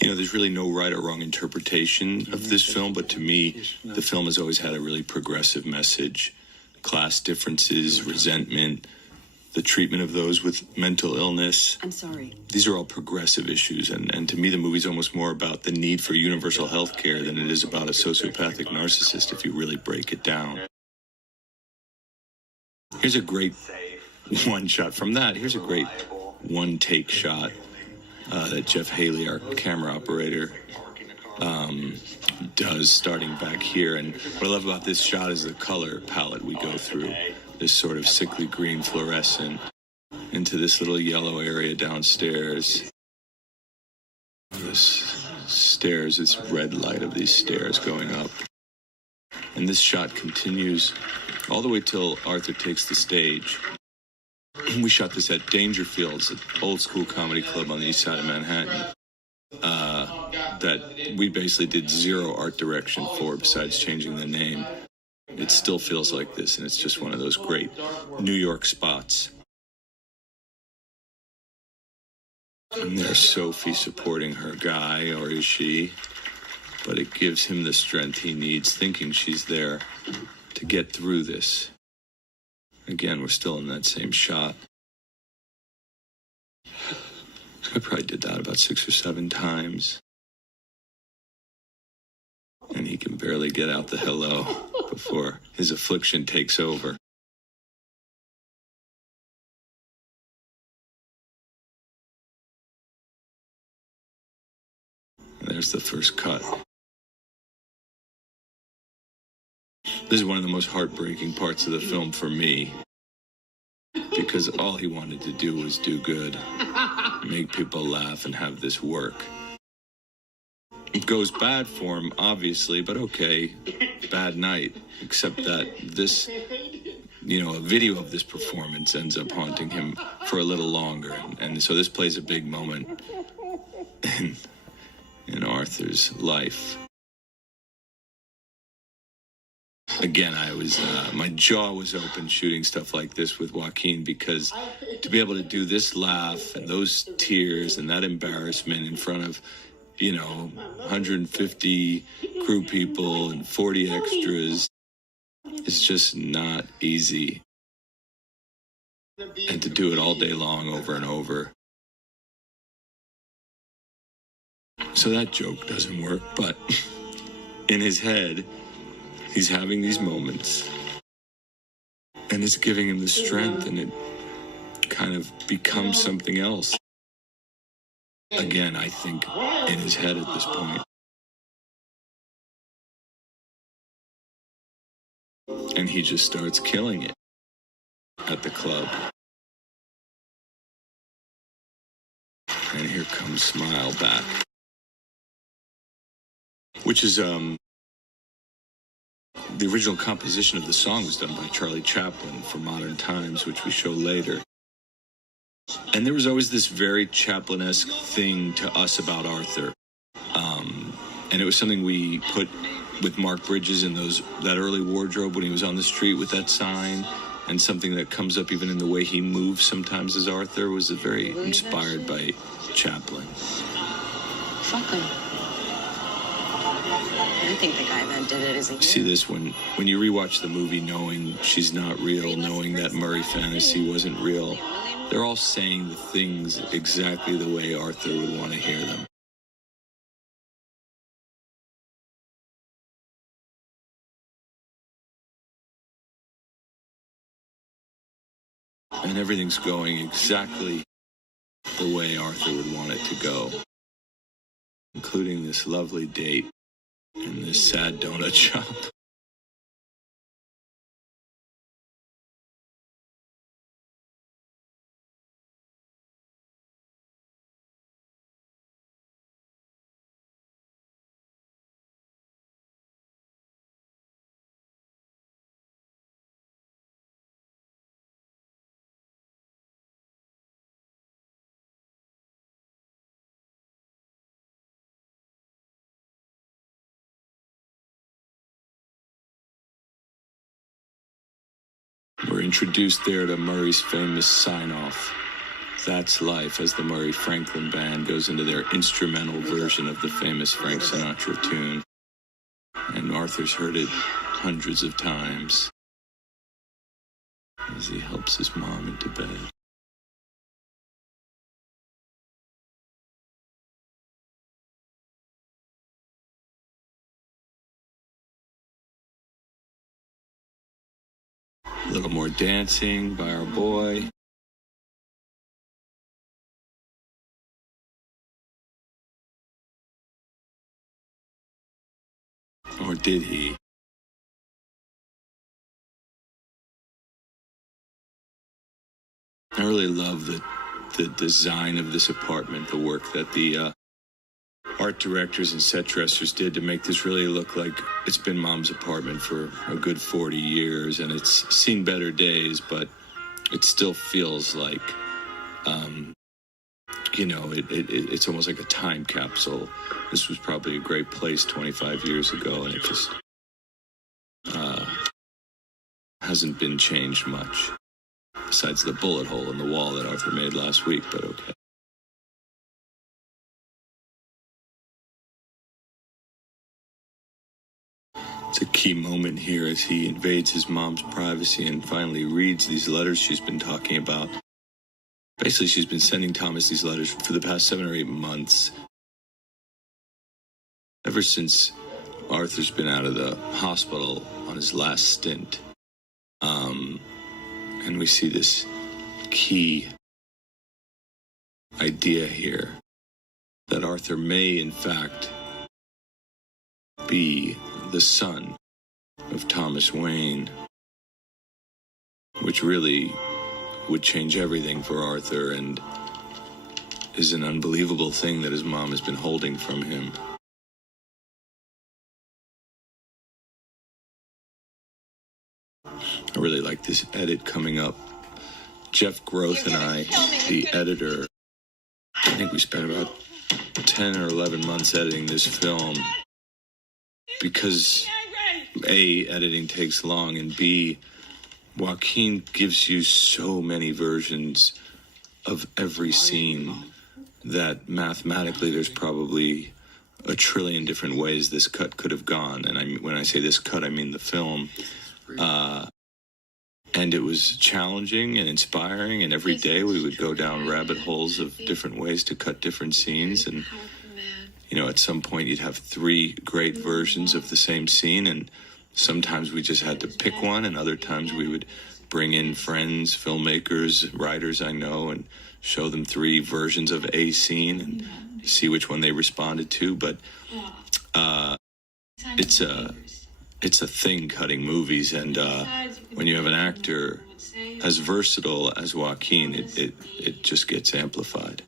You know, there's really no right or wrong interpretation of this film, but to me, the film has always had a really progressive message. Class differences, resentment, the treatment of those with mental illness. I'm sorry. These are all progressive issues, and to me, the movie's almost more about the need for universal health care than it is about a sociopathic narcissist, if you really break it down. Here's a great one shot from that. Here's a great one-take shot that Jeff Haley, our camera operator, does starting back here. And what I love about this shot is the color palette we go through. This sort of sickly green fluorescent into this little yellow area downstairs. This stairs, this red light of these stairs going up. And this shot continues all the way till Arthur takes the stage. We shot this at Dangerfield's, an old school comedy club on the east side of Manhattan, that we basically did zero art direction for besides changing the name. It still feels like this, and it's just one of those great New York spots. And there's Sophie supporting her guy, or is she? But it gives him the strength he needs, thinking she's there to get through this. Again, we're still in that same shot. I probably did that about 6 or 7 times. And he can barely get out the hello before his affliction takes over. And there's the first cut. This is one of the most heartbreaking parts of the film for me, because all he wanted to do was do good, make people laugh, and have this work. It goes bad for him, obviously, but okay, bad night, except that this, a video of this performance ends up haunting him for a little longer, and so this plays a big moment in Arthur's life. Again, my jaw was open shooting stuff like this with Joaquin, because to be able to do this laugh and those tears and that embarrassment in front of, 150 crew people and 40 extras, it's just not easy. And to do it all day long over and over. So that joke doesn't work, but in his head, he's having these moments, and it's giving him the strength, and it kind of becomes something else. Again, I think in his head at this point. And he just starts killing it at the club. And here comes Smile back. which is the original composition of the song was done by Charlie Chaplin for Modern Times, which we show later. And there was always this very Chaplin-esque thing to us about Arthur. And it was something we put with Mark Bridges in that early wardrobe when he was on the street with that sign, and something that comes up even in the way he moves sometimes as Arthur was very inspired by Chaplin. Fuck him. I think the guy that did it is a hero. See this when you rewatch the movie knowing she's not real, knowing that Murray fantasy wasn't real. They're all saying the things exactly the way Arthur would want to hear them. And everything's going exactly the way Arthur would want it to go, including this lovely date in this sad donut shop. We're introduced there to Murray's famous sign-off, "That's Life," as the Murray Franklin Band goes into their instrumental version of the famous Frank Sinatra tune. And Arthur's heard it hundreds of times as he helps his mom into bed. A little more dancing by our boy. Or did he? I really love the design of this apartment, the work that the art directors and set dressers did to make this really look like it's been Mom's apartment for a good 40 years, and it's seen better days, but it still feels like, it's almost like a time capsule. This was probably a great place 25 years ago, and it just hasn't been changed much, besides the bullet hole in the wall that Arthur made last week, but okay. It's a key moment here as he invades his mom's privacy and finally reads these letters she's been talking about. Basically, she's been sending Thomas these letters for the past 7 or 8 months. Ever since Arthur's been out of the hospital on his last stint. And we see this key idea here that Arthur may, in fact, be the son of Thomas Wayne, which really would change everything for Arthur and is an unbelievable thing that his mom has been holding from him. I really like this edit coming up. Jeff Groth and I, the editor, I think we spent about 10 or 11 months editing this film because A, editing takes long, and B, Joaquin gives you so many versions of every scene that mathematically there's probably a trillion different ways this cut could have gone. And when I say this cut, I mean the film. And it was challenging and inspiring, and every day we would go down rabbit holes of different ways to cut different scenes. And, at some point you'd have 3 great versions of the same scene, and sometimes we just had to pick one, and other times we would bring in friends, filmmakers, writers I know, and show them 3 versions of a scene and see which one they responded to. But it's a thing, cutting movies, and when you have an actor as versatile as Joaquin, it just gets amplified.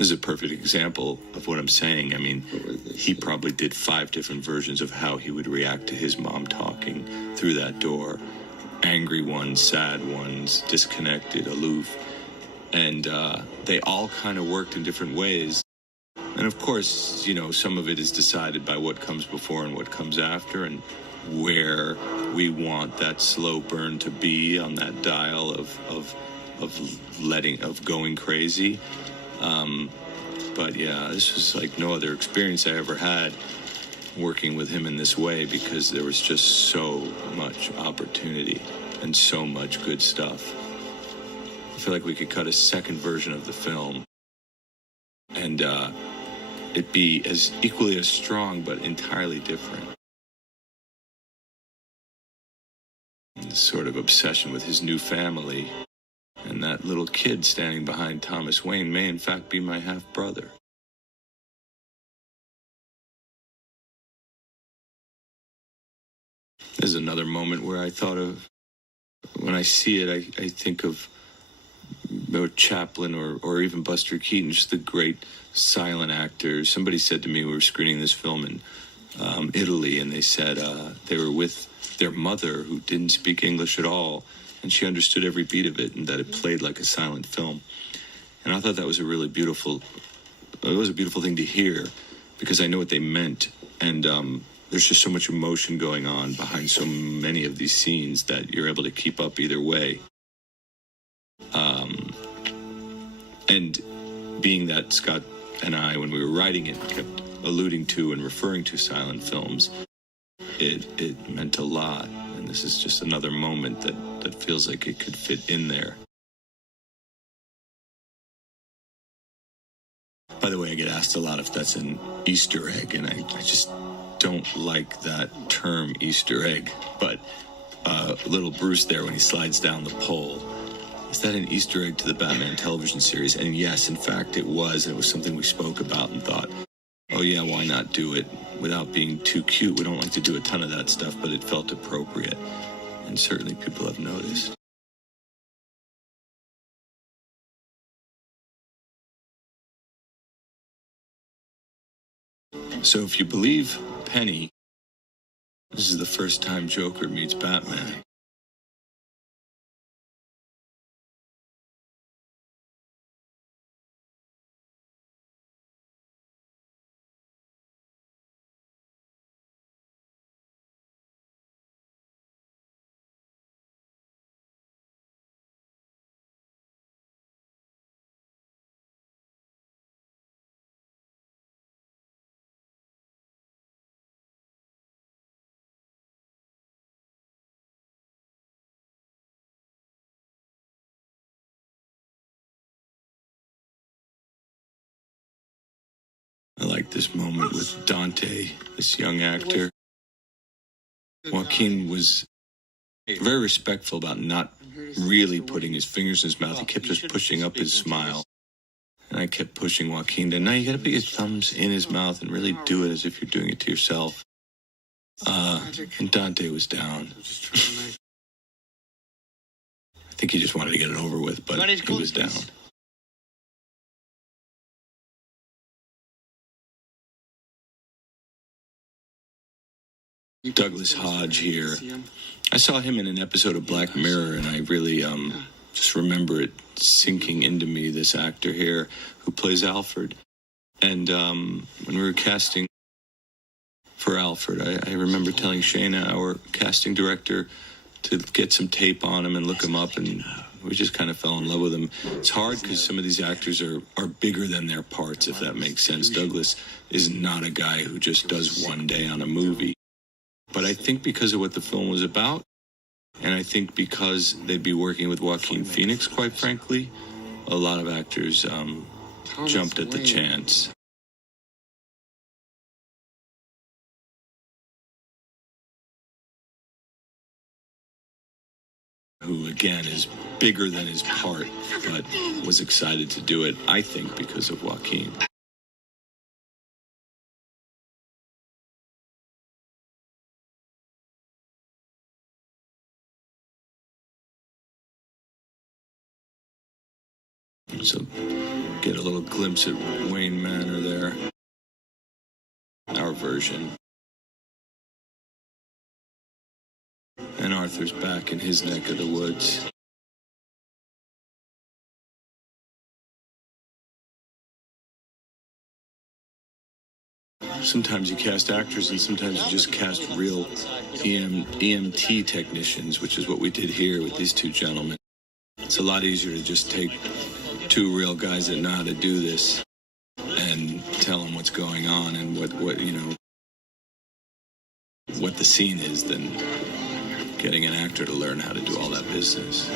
This is a perfect example of what I'm saying. I mean, he probably did 5 different versions of how he would react to his mom talking through that door. Angry ones, sad ones, disconnected, aloof. And they all kind of worked in different ways. And of course, you know, some of it is decided by what comes before and what comes after, and where we want that slow burn to be on that dial of going crazy. But yeah, this was like no other experience I ever had working with him in this way, because there was just so much opportunity and so much good stuff. I feel like we could cut a second version of the film and it be as equally as strong but entirely different. This sort of obsession with his new family, and that little kid standing behind Thomas Wayne may in fact be my half-brother. There's another moment where I thought of, when I see it, I think of Chaplin or even Buster Keaton, just the great silent actors. Somebody said to me, we were screening this film in Italy, and they said they were with their mother, who didn't speak English at all, and she understood every beat of it, and that it played like a silent film. And I thought that was a really beautiful, it was a beautiful thing to hear, because I know what they meant. And there's just so much emotion going on behind so many of these scenes that you're able to keep up either way. And being that Scott and I, when we were writing it, kept alluding to and referring to silent films, it meant a lot. And this is just another moment that feels like it could fit in there. By the way, I get asked a lot if that's an Easter egg, and I just don't like that term Easter egg. But little Bruce there, when he slides down the pole, is that an Easter egg to the Batman television series? And yes, in fact, it was. And it was something we spoke about and thought, oh yeah, why not do it without being too cute? We don't like to do a ton of that stuff, but it felt appropriate. And certainly people have noticed. So if you believe Penny, this is the first time Joker meets Batman. I like this moment with Dante, this young actor. Joaquin was very respectful about not really putting his fingers in his mouth. He kept just pushing up his smile. And I kept pushing Joaquin to, no, you gotta put your thumbs in his mouth and really do it as if you're doing it to yourself. And Dante was down. I think he just wanted to get it over with, but he was down. Douglas Hodge here. I saw him in an episode of Black Mirror, and I really just remember it sinking into me, this actor here who plays Alfred. And when we were casting for Alfred, I remember telling Shayna, our casting director, to get some tape on him and look him up, and we just kind of fell in love with him. It's hard because some of these actors are bigger than their parts, if that makes sense. Douglas is not a guy who just does one day on a movie. But I think because of what the film was about, and I think because they'd be working with Joaquin Phoenix, quite frankly, a lot of actors jumped at the chance. Who, again, is bigger than his part, but was excited to do it, I think, because of Joaquin. So get a little glimpse at Wayne Manor there. Our version. And Arthur's back in his neck of the woods. Sometimes you cast actors and sometimes you just cast real EMT technicians, which is what we did here with these two gentlemen. It's a lot easier to just take two real guys that know how to do this and tell them what's going on and what the scene is than getting an actor to learn how to do all that business.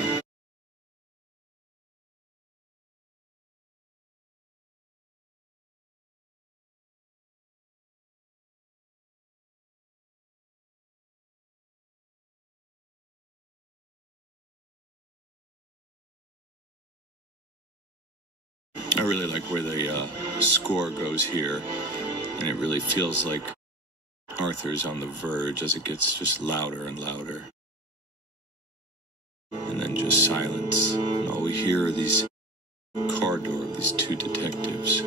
I really like where the score goes here, and it really feels like Arthur's on the verge as it gets just louder and louder. And then just silence, and all we hear are these car door of these two detectives.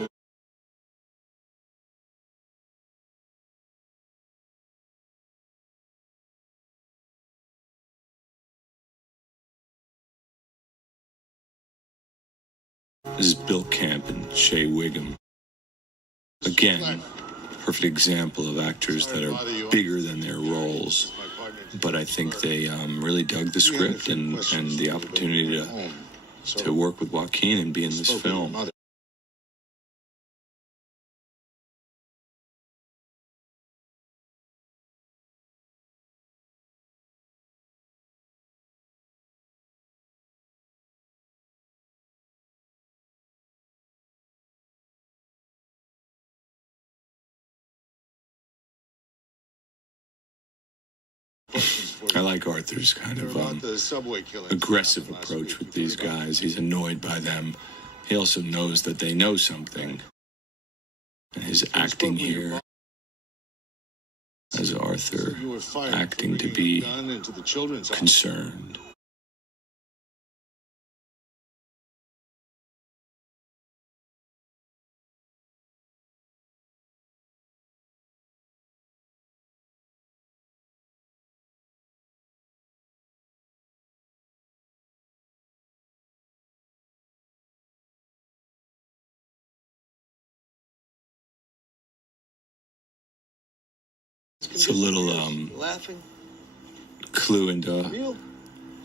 This is Bill Camp and Shea Wiggum. Again, perfect example of actors that are bigger than their roles. But I think they really dug the script and the opportunity to work with Joaquin and be in this film. I like Arthur's kind of aggressive approach with these guys. He's annoyed by them. He also knows that they know something. And his acting here as Arthur, acting to be concerned. It's a little clue into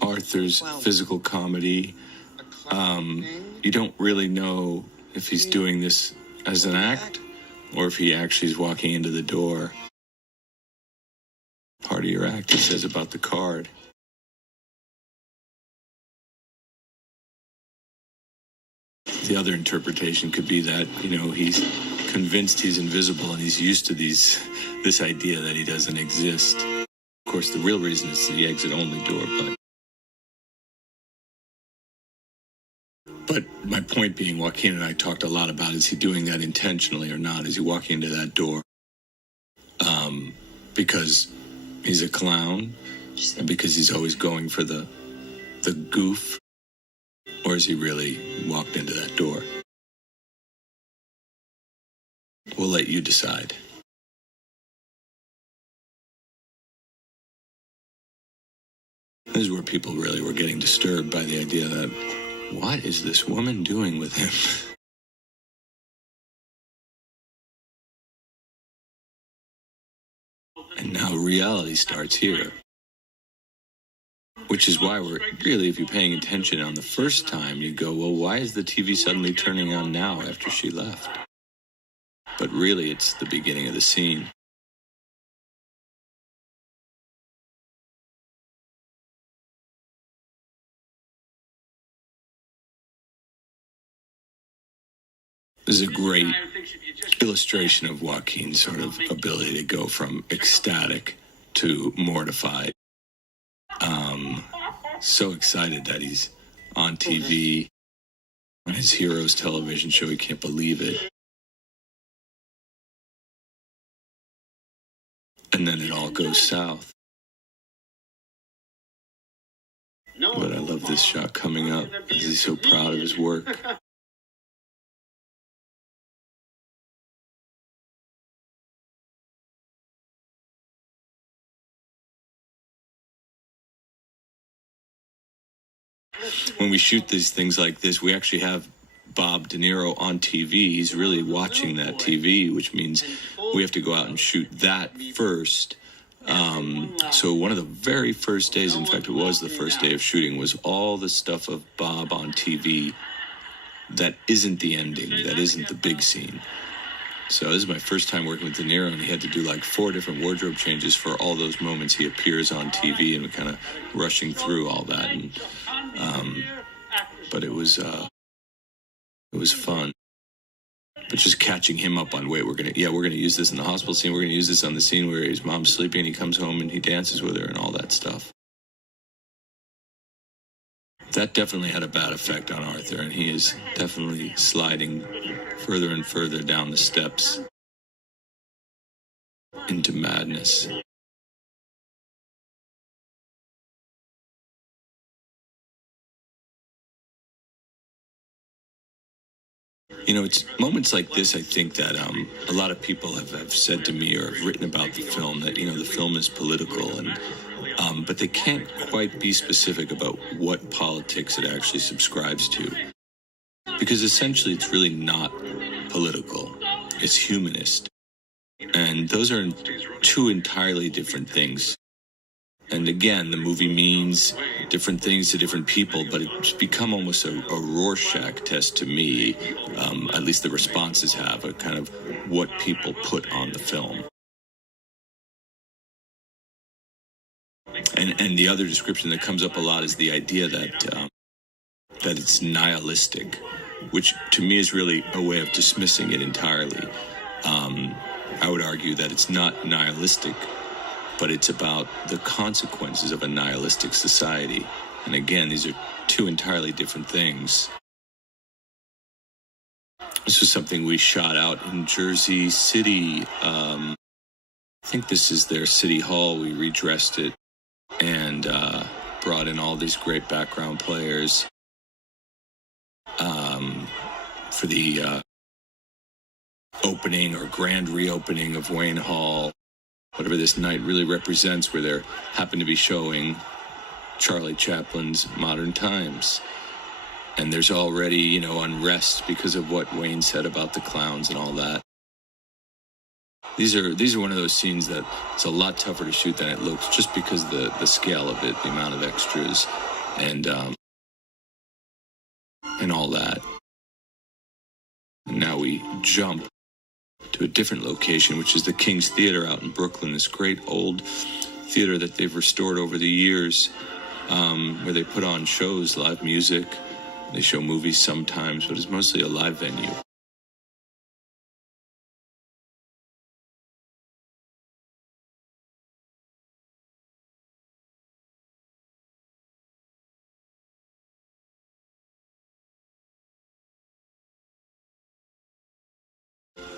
Arthur's physical comedy. You don't really know if he's doing this as an act or if he actually is walking into the door. Part of your act, he says about the card. The other interpretation could be that, he's convinced he's invisible and he's used to this idea that he doesn't exist. Of course, the real reason is the exit-only door, but my point being, Joaquin and I talked a lot about, is he doing that intentionally or not? Is he walking into that door because he's a clown and because he's always going for the goof? Or has he really walked into that door? We'll let you decide. This is where people really were getting disturbed by the idea that, what is this woman doing with him? And now reality starts here. Which is why we're really, if you're paying attention on the first time, you go, well, why is the TV suddenly turning on now after she left? But really, it's the beginning of the scene. This is a great illustration of Joaquin's sort of ability to go from ecstatic to mortified. So excited that he's on TV, on his hero's television show. He can't believe it. And then it all goes south. But I love this shot coming up as he's so proud of his work. when we shoot these things like this, we actually have Bob De Niro on TV. He's really watching that TV, which means we have to go out and shoot that first. So one of the very first days, in fact, it was the first day of shooting, was all the stuff of Bob on TV that isn't the ending, that isn't the big scene. So this is my first time working with De Niro, and he had to do like 4 different wardrobe changes for all those moments he appears on TV, and we're kind of rushing through all that. And, but it was fun. But just catching him up on, wait, we're gonna use this in the hospital scene. We're gonna use this on the scene where his mom's sleeping and he comes home and he dances with her and all that stuff. That definitely had a bad effect on Arthur, and he is definitely sliding further and further down the steps into madness. You know, it's moments like this, I think, that a lot of people have said to me or have written about the film that, you know, the film is political, and but they can't quite be specific about what politics it actually subscribes to. Because essentially it's really not political. It's humanist. And those are 2 entirely different things. And again, the movie means different things to different people, but it's become almost a Rorschach test to me, at least the responses have, a kind of what people put on the film. And the other description that comes up a lot is the idea that it's nihilistic, which to me is really a way of dismissing it entirely. I would argue that it's not nihilistic, but it's about the consequences of a nihilistic society. And again, these are 2 entirely different things. This was something we shot out in Jersey City. I think this is their city hall. We redressed it and brought in all these great background players for the opening or grand reopening of Wayne Hall, whatever this night really represents, where they happen to be showing Charlie Chaplin's Modern Times. And there's already, you know, unrest because of what Wayne said about the clowns and all that. These are one of those scenes that it's a lot tougher to shoot than it looks, just because the scale of it, the amount of extras, and all that. And now we jump to a different location, which is the King's Theater out in Brooklyn, this great old theater that they've restored over the years, where they put on shows, live music. They show movies sometimes, but it's mostly a live venue.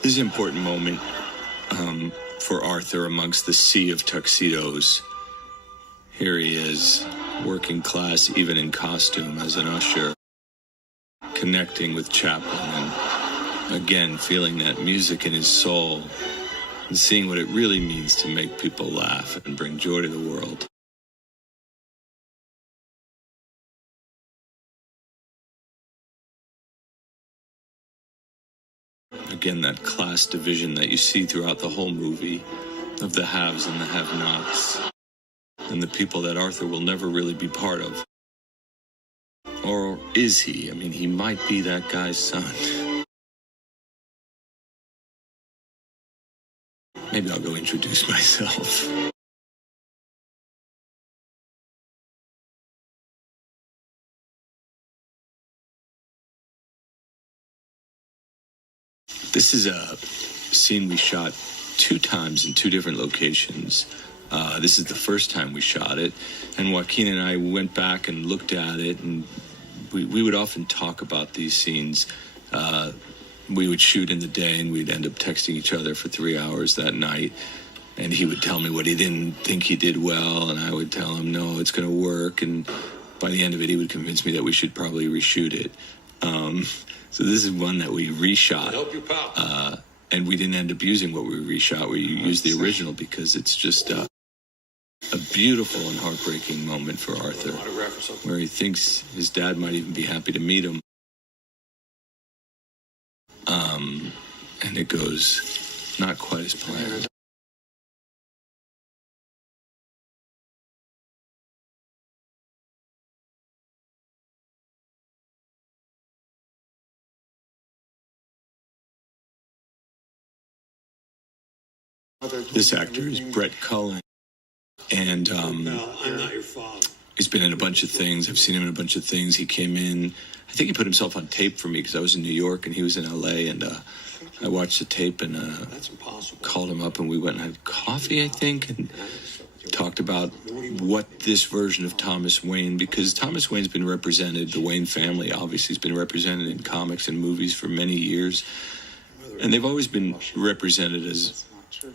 This is an important moment for Arthur amongst the sea of tuxedos. Here he is, working class, even in costume, as an usher, connecting with Chaplin, and again, feeling that music in his soul, and seeing what it really means to make people laugh and bring joy to the world. Again, that class division that you see throughout the whole movie of the haves and the have-nots, and the people that Arthur will never really be part of. Or is he? I mean, he might be that guy's son. Maybe I'll go introduce myself. This is a scene we shot 2 times in 2 different locations. This is the first time we shot it, and Joaquin and I went back and looked at it, and we would often talk about these scenes. We would shoot in the day, and we'd end up texting each other for 3 hours that night, and he would tell me what he didn't think he did well, and I would tell him, no, it's going to work, and by the end of it, he would convince me that we should probably reshoot it. So this is one that we reshot. Help you, pal. And we didn't end up using what we reshot. We used the original because it's just a beautiful and heartbreaking moment for Arthur, where he thinks his dad might even be happy to meet him. And it goes not quite as planned. This actor is Brett Cullen, and I'm not your father. he's been in a bunch of things. I've seen him in a bunch of things. He came in, I think he put himself on tape for me because I was in New York and he was in LA, and I watched the tape and That's impossible. called him up and we went and had coffee, I think, and talked about what this version of Thomas Wayne, because Thomas Wayne's been represented, the Wayne family obviously has been represented in comics and movies for many years, and they've always been represented as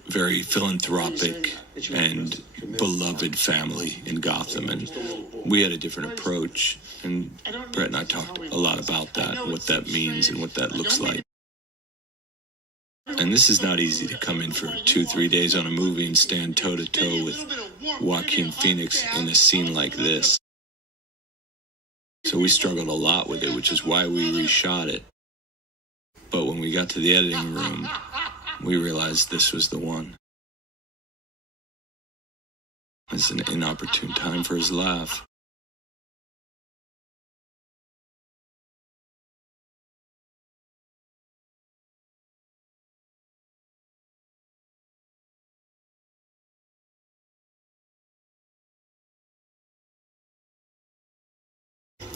very philanthropic and beloved family in Gotham, and we had a different approach, and Brett and I talked a lot about that, what that means and what that looks like. And this is not easy to come in for 2-3 days on a movie and stand toe-to-toe with Joaquin Phoenix in a scene like this. So we struggled a lot with it, which is why we reshot it. But when we got to the editing room, we realized this was the one. It's an inopportune time for his laugh.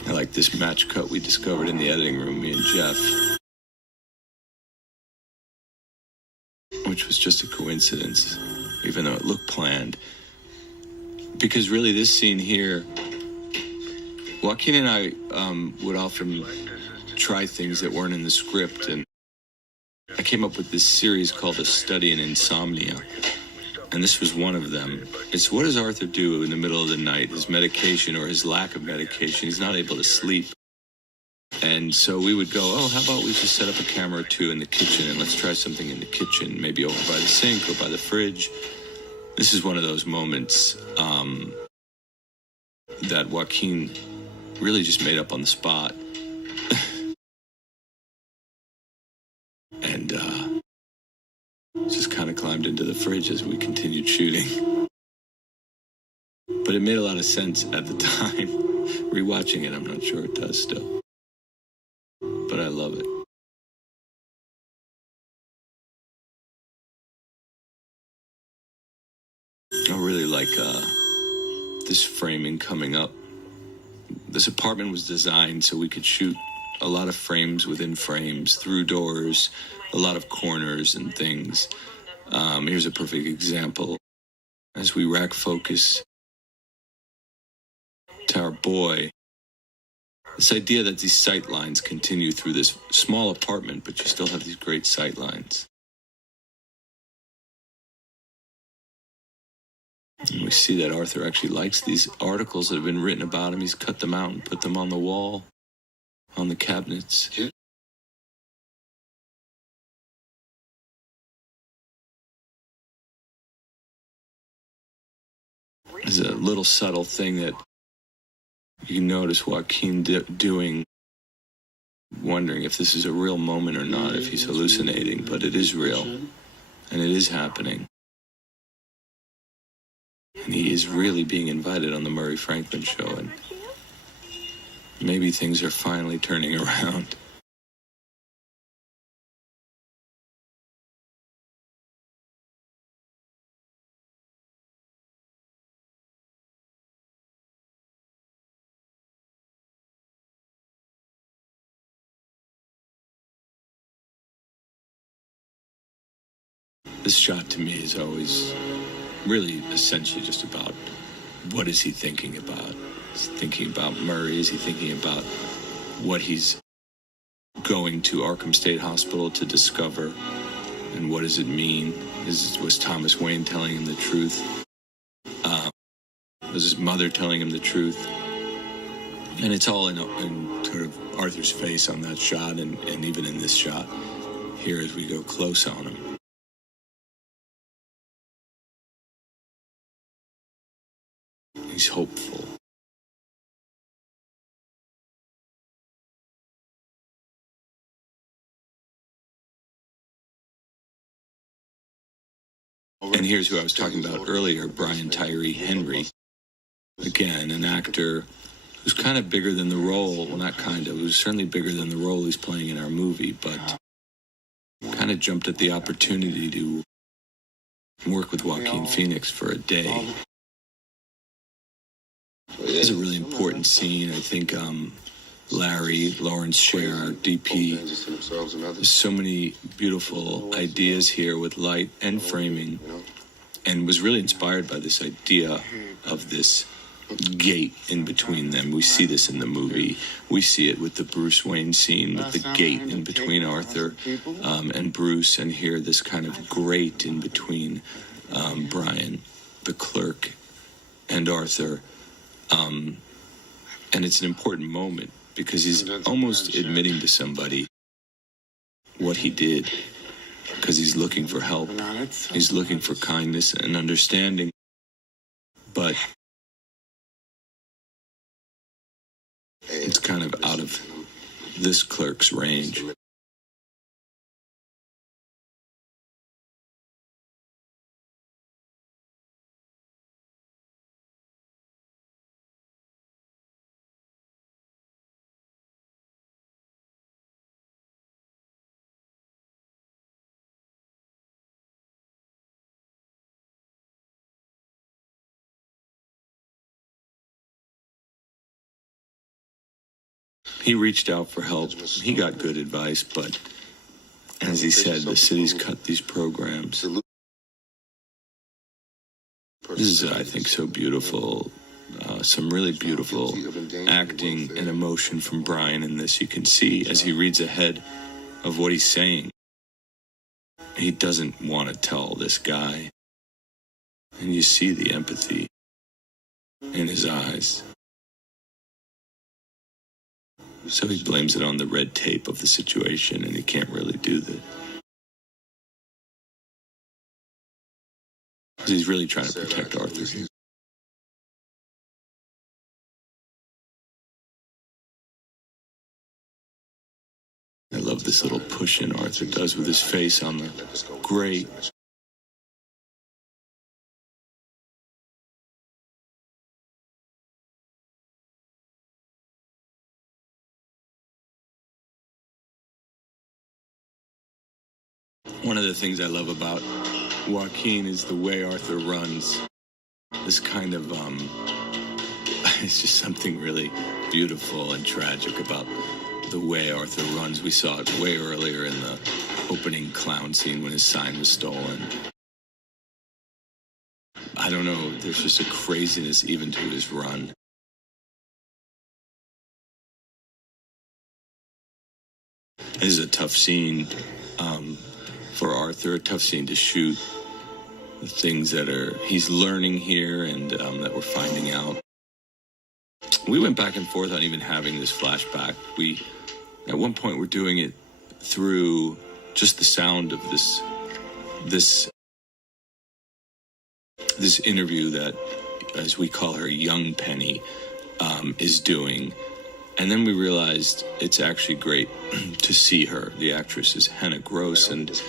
I like this match cut we discovered in the editing room, me and Jeff, which was just a coincidence, even though it looked planned. Because really this scene here, Joaquin and I would often try things that weren't in the script, and I came up with this series called A Study in Insomnia, and this was one of them. It's what does Arthur do in the middle of the night, his medication or his lack of medication. He's not able to sleep. And so we would go, oh, how about we just set up a camera or two in the kitchen and let's try something in the kitchen, maybe over by the sink or by the fridge. This is one of those moments that Joaquin really just made up on the spot. And just kind of climbed into the fridge as we continued shooting. But it made a lot of sense at the time. Rewatching it, I'm not sure it does still. But I love it. I really like this framing coming up. This apartment was designed so we could shoot a lot of frames within frames, through doors, a lot of corners and things. Here's a perfect example. As we rack focus to our boy, this idea that these sight lines continue through this small apartment, but you still have these great sight lines. And we see that Arthur actually likes these articles that have been written about him. He's cut them out and put them on the wall, on the cabinets. There's a little subtle thing that you notice Joaquin doing, wondering if this is a real moment or not, if he's hallucinating, but it is real, and it is happening. And he is really being invited on the Murray Franklin show, and maybe things are finally turning around. This shot to me is always really essentially just about what is he thinking about? Is he thinking about Murray? Is he thinking about what he's going to Arkham State Hospital to discover? And what does it mean? Was Thomas Wayne telling him the truth? Was his mother telling him the truth? And it's all in sort of Arthur's face on that shot, and even in this shot here as we go close on him. He's hopeful. And here's who I was talking about earlier, Brian Tyree Henry. Again, an actor who's kind of bigger than the role. Well, not kind of. Who's certainly bigger than the role he's playing in our movie, but kind of jumped at the opportunity to work with Joaquin Phoenix for a day. It's a really important scene. I think Lawrence Sher, our DP, there's so many beautiful ideas here with light and framing, and was really inspired by this idea of this gate in between them. We see this in the movie. We see it with the Bruce Wayne scene, with the gate in between Arthur and Bruce, and here this kind of grate in between Brian, the clerk, and Arthur. And it's an important moment because he's almost admitting to somebody what he did, because he's looking for help. He's looking for kindness and understanding. But it's kind of out of this clerk's range. He reached out for help. He got good advice, but as he said, the city's cut these programs. This is, I think, so beautiful. Some really beautiful acting and emotion from Brian in this. You can see as he reads ahead of what he's saying. He doesn't want to tell this guy. And you see the empathy in his eyes. So he blames it on the red tape of the situation, and he can't really do that. He's really trying to protect Arthur. I love this little push-in Arthur does with his face on the grate. One of the things I love about Joaquin is the way Arthur runs. This kind of, it's just something really beautiful and tragic about the way Arthur runs. We saw it way earlier in the opening clown scene when his sign was stolen. I don't know, there's just a craziness even to his run. This is a tough scene for Arthur, a tough scene to shoot. The things that he's learning here and that we're finding out. We went back and forth on even having this flashback. At one point, we're doing it through just the sound of this interview that, as we call her, young Penny, is doing. And then we realized it's actually great to see her. The actress is Hannah Gross, and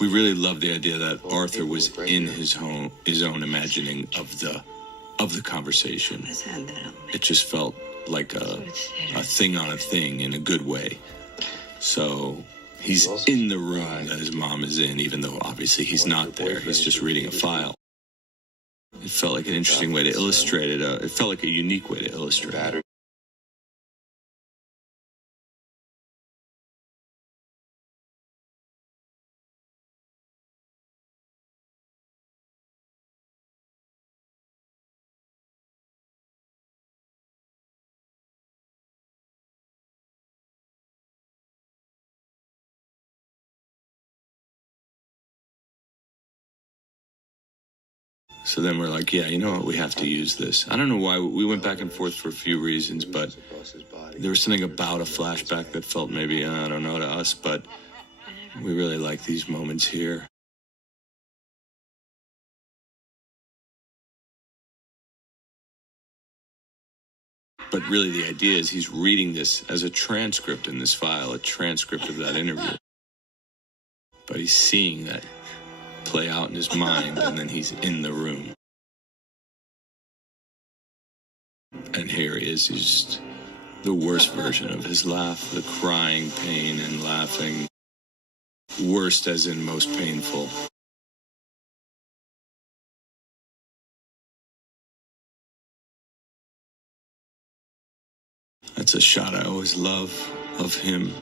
we really love the idea that Arthur was in his own imagining of the conversation. It just felt like a thing on a thing in a good way. So he's in the room that his mom is in, even though obviously he's not there. He's just reading a file. It felt like an interesting way to illustrate it. It felt like a unique way to illustrate it. So then we're like, yeah, you know what? We have to use this. I don't know why. We went back and forth for a few reasons, but there was something about a flashback that felt maybe, I don't know, to us, but we really like these moments here. But really the idea is he's reading this as a transcript in this file, a transcript of that interview. But he's seeing that play out in his mind, and then he's in the room. And here he is, he's just the worst version of his laugh, the crying pain and laughing. Worst as in most painful. That's a shot I always love of him.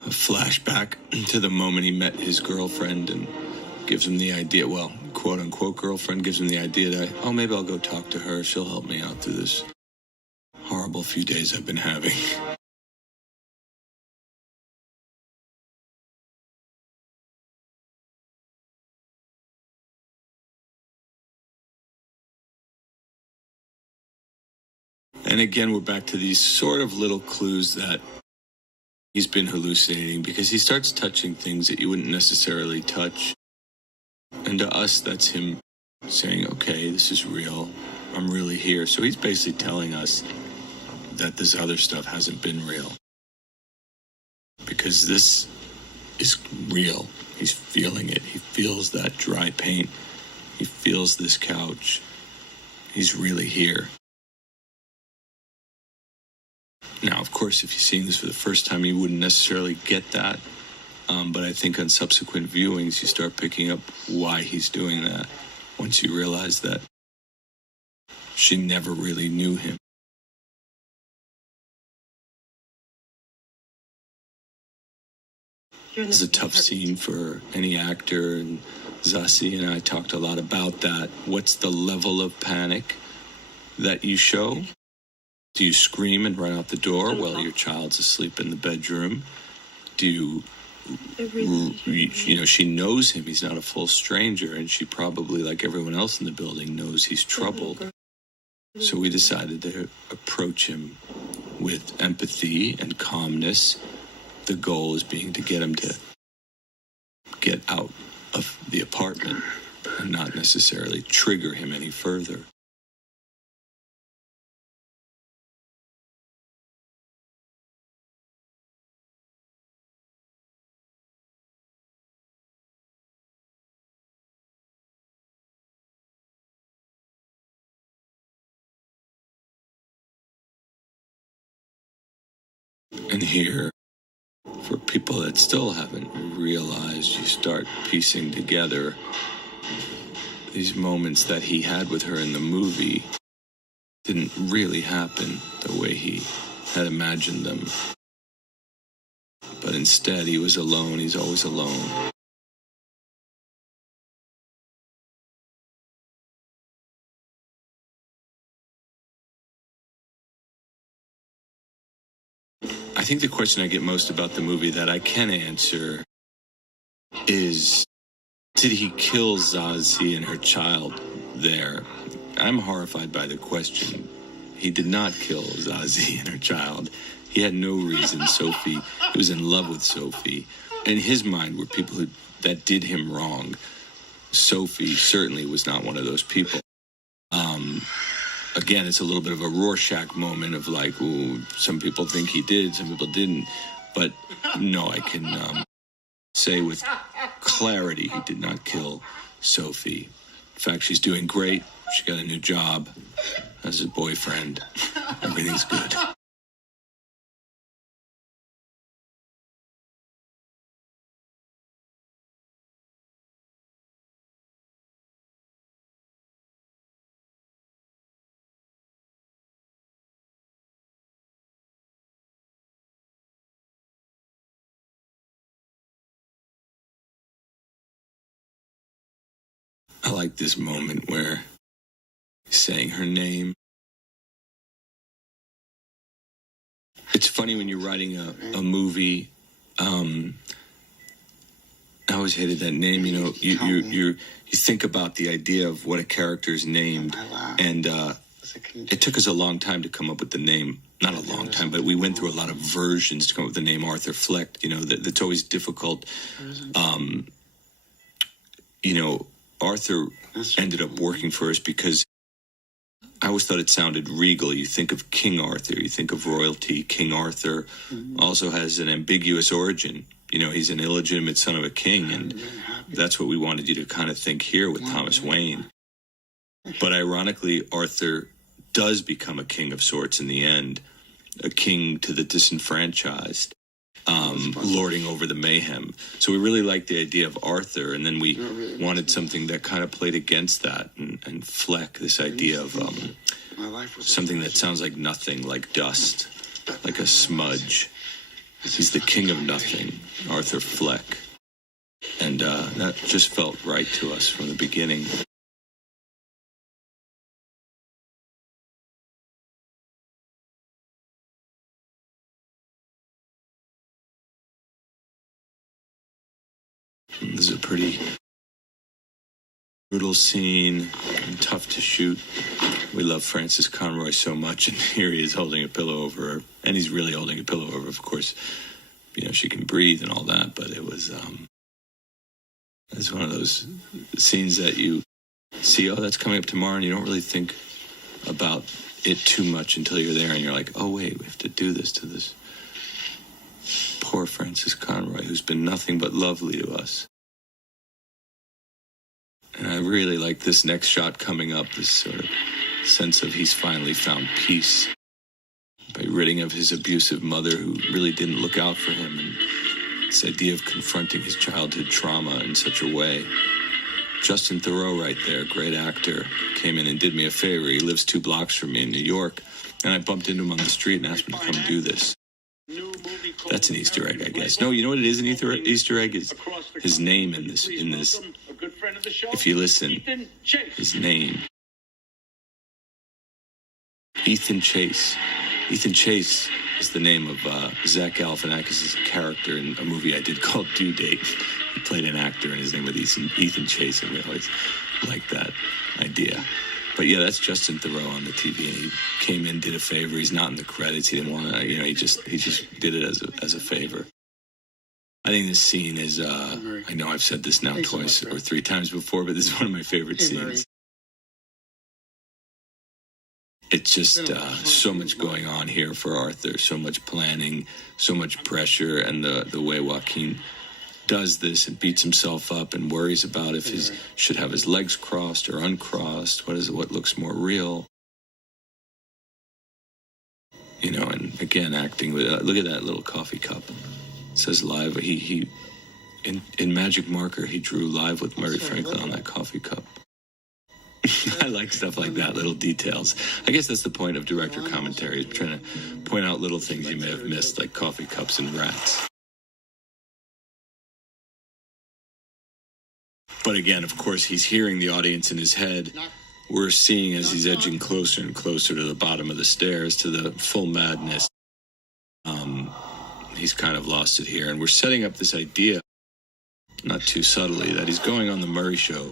A flashback to the moment he met his girlfriend and gives him the idea, well, quote-unquote girlfriend gives him the idea that, oh, maybe I'll go talk to her. She'll help me out through this horrible few days I've been having. And again, we're back to these sort of little clues that he's been hallucinating, because he starts touching things that you wouldn't necessarily touch. And to us, that's him saying, okay, this is real. I'm really here. So he's basically telling us that this other stuff hasn't been real. Because this is real. He's feeling it. He feels that dry paint. He feels this couch. He's really here. Now, of course, if you're seeing this for the first time, you wouldn't necessarily get that. But I think on subsequent viewings, you start picking up why he's doing that. Once you realize that she never really knew him. It's a tough scene for any actor, and Zassi and I talked a lot about that. What's the level of panic that you show? Do you scream and run out the door while your child's asleep in the bedroom? Do you, she knows him. He's not a full stranger, and she probably, like everyone else in the building, knows he's troubled. So we decided to approach him with empathy and calmness. The goal is being to get him to get out of the apartment and not necessarily trigger him any further. And here, for people that still haven't realized, you start piecing together these moments that he had with her in the movie didn't really happen the way he had imagined them. But instead, he was alone. He's always alone. I think the question I get most about the movie that I can answer is, did he kill Zazie and her child there? I'm horrified by the question. He did not kill Zazie and her child. He had no reason. Sophie, he was in love with Sophie. In his mind were people that did him wrong. Sophie certainly was not one of those people. Again, it's a little bit of a Rorschach moment of like, ooh, some people think he did, some people didn't. But no, I can say with clarity he did not kill Sophie. In fact, she's doing great. She got a new job, has a boyfriend. Everything's good. I like this moment where he's saying her name. It's funny when you're writing a movie, how always hated that name. You know, you think about the idea of what a character is named, and it took us a long time to come up with the name. Not a long time, but we went through a lot of versions to come up with the name Arthur Fleck. You know, that's always difficult. You know, Arthur ended up working for us because I always thought it sounded regal. You think of King Arthur, you think of royalty. King Arthur also has an ambiguous origin. You know, he's an illegitimate son of a king, and that's what we wanted you to kind of think here with Thomas Wayne. But ironically, Arthur does become a king of sorts in the end, a king to the disenfranchised, lording over the mayhem. So we really liked the idea of Arthur, and then we wanted something that kind of played against that, and Fleck, this idea of something that sounds like nothing, like dust, like a smudge. He's the king of nothing, Arthur Fleck. And that just felt right to us from the beginning. This is a pretty brutal scene and tough to shoot. We love Frances Conroy so much, and here he is holding a pillow over her, and he's really holding a pillow over her. Of course, you know, she can breathe and all that, but it was it's one of those scenes that you see, oh, that's coming up tomorrow, and you don't really think about it too much until you're there, and you're like, oh, wait, we have to do this to this poor Frances Conroy, who's been nothing but lovely to us. And I really like this next shot coming up, this sort of sense of he's finally found peace by ridding of his abusive mother who really didn't look out for him, and this idea of confronting his childhood trauma in such a way. Justin Theroux right there, great actor, came in and did me a favor. He lives 2 blocks from me in New York, and I bumped into him on the street and asked him to come do this. That's an Easter egg, I guess. No, you know what it is? An Easter egg is his name in this. If you listen, his name, Ethan Chase. Ethan Chase is the name of Zach Galifianakis' character in a movie I did called Due Date. He played an actor, and his name was Ethan Chase, and we always liked that idea. But yeah, that's Justin Theroux on the TV, and he came in, did a favor. He's not in the credits. He didn't want to, you know, he just did it as a favor. I think this scene is, I know I've said this now twice or 3 times before, but this is one of my favorite scenes. It's just so much going on here for Arthur, so much planning, so much pressure, and the way Joaquin does this and beats himself up and worries about if he should have his legs crossed or uncrossed. What looks more real? You know, and again, acting with, look at that little coffee cup. It says live. He in magic marker, he drew live with Murray Franklin on that coffee cup. I like stuff like that, little details. I guess that's the point of director commentary, trying to point out little things you may have missed, like coffee cups and rats. But again, of course, he's hearing the audience in his head. We're seeing as he's edging closer and closer to the bottom of the stairs, to the full madness. He's kind of lost it here. And we're setting up this idea, not too subtly, that he's going on the Murray Show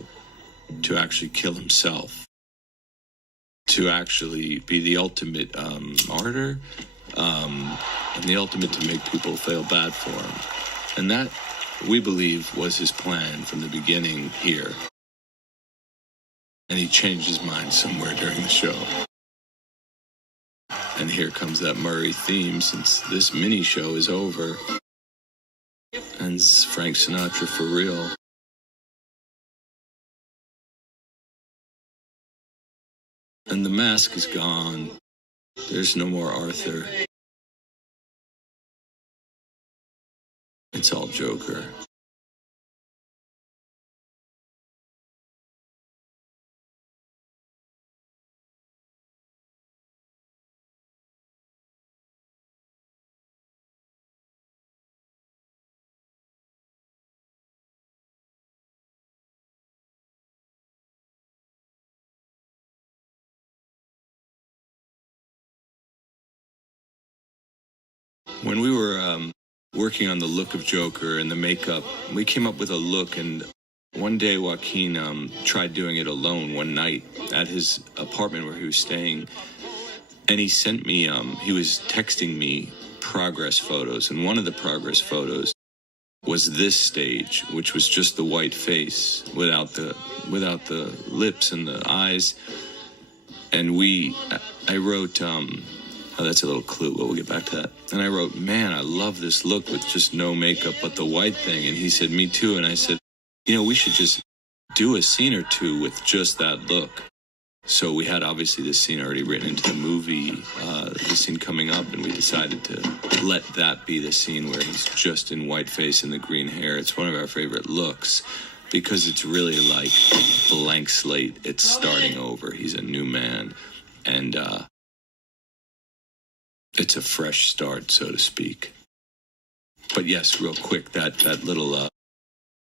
to actually kill himself, to actually be the ultimate martyr, and the ultimate to make people feel bad for him. And that, we believe, was his plan from the beginning here. And he changed his mind somewhere during the show. And here comes that Murray theme, since this mini show is over. And it's Frank Sinatra for real. And the mask is gone. There's no more Arthur. It's all Joker. When we were working on the look of Joker and the makeup. We came up with a look, and one day Joaquin tried doing it alone one night at his apartment where he was staying, and he sent me, he was texting me progress photos, and one of the progress photos was this stage, which was just the white face without the lips and the eyes. And I wrote, oh, that's a little clue, but we'll get back to that. And I wrote, man, I love this look with just no makeup but the white thing. And he said, me too. And I said, you know, we should just do a scene or two with just that look. So we had obviously this scene already written into the movie, the scene coming up, and we decided to let that be the scene where he's just in white face and the green hair. It's one of our favorite looks because it's really like blank slate. It's starting over. He's a new man, and it's a fresh start, so to speak. But yes, real quick, that little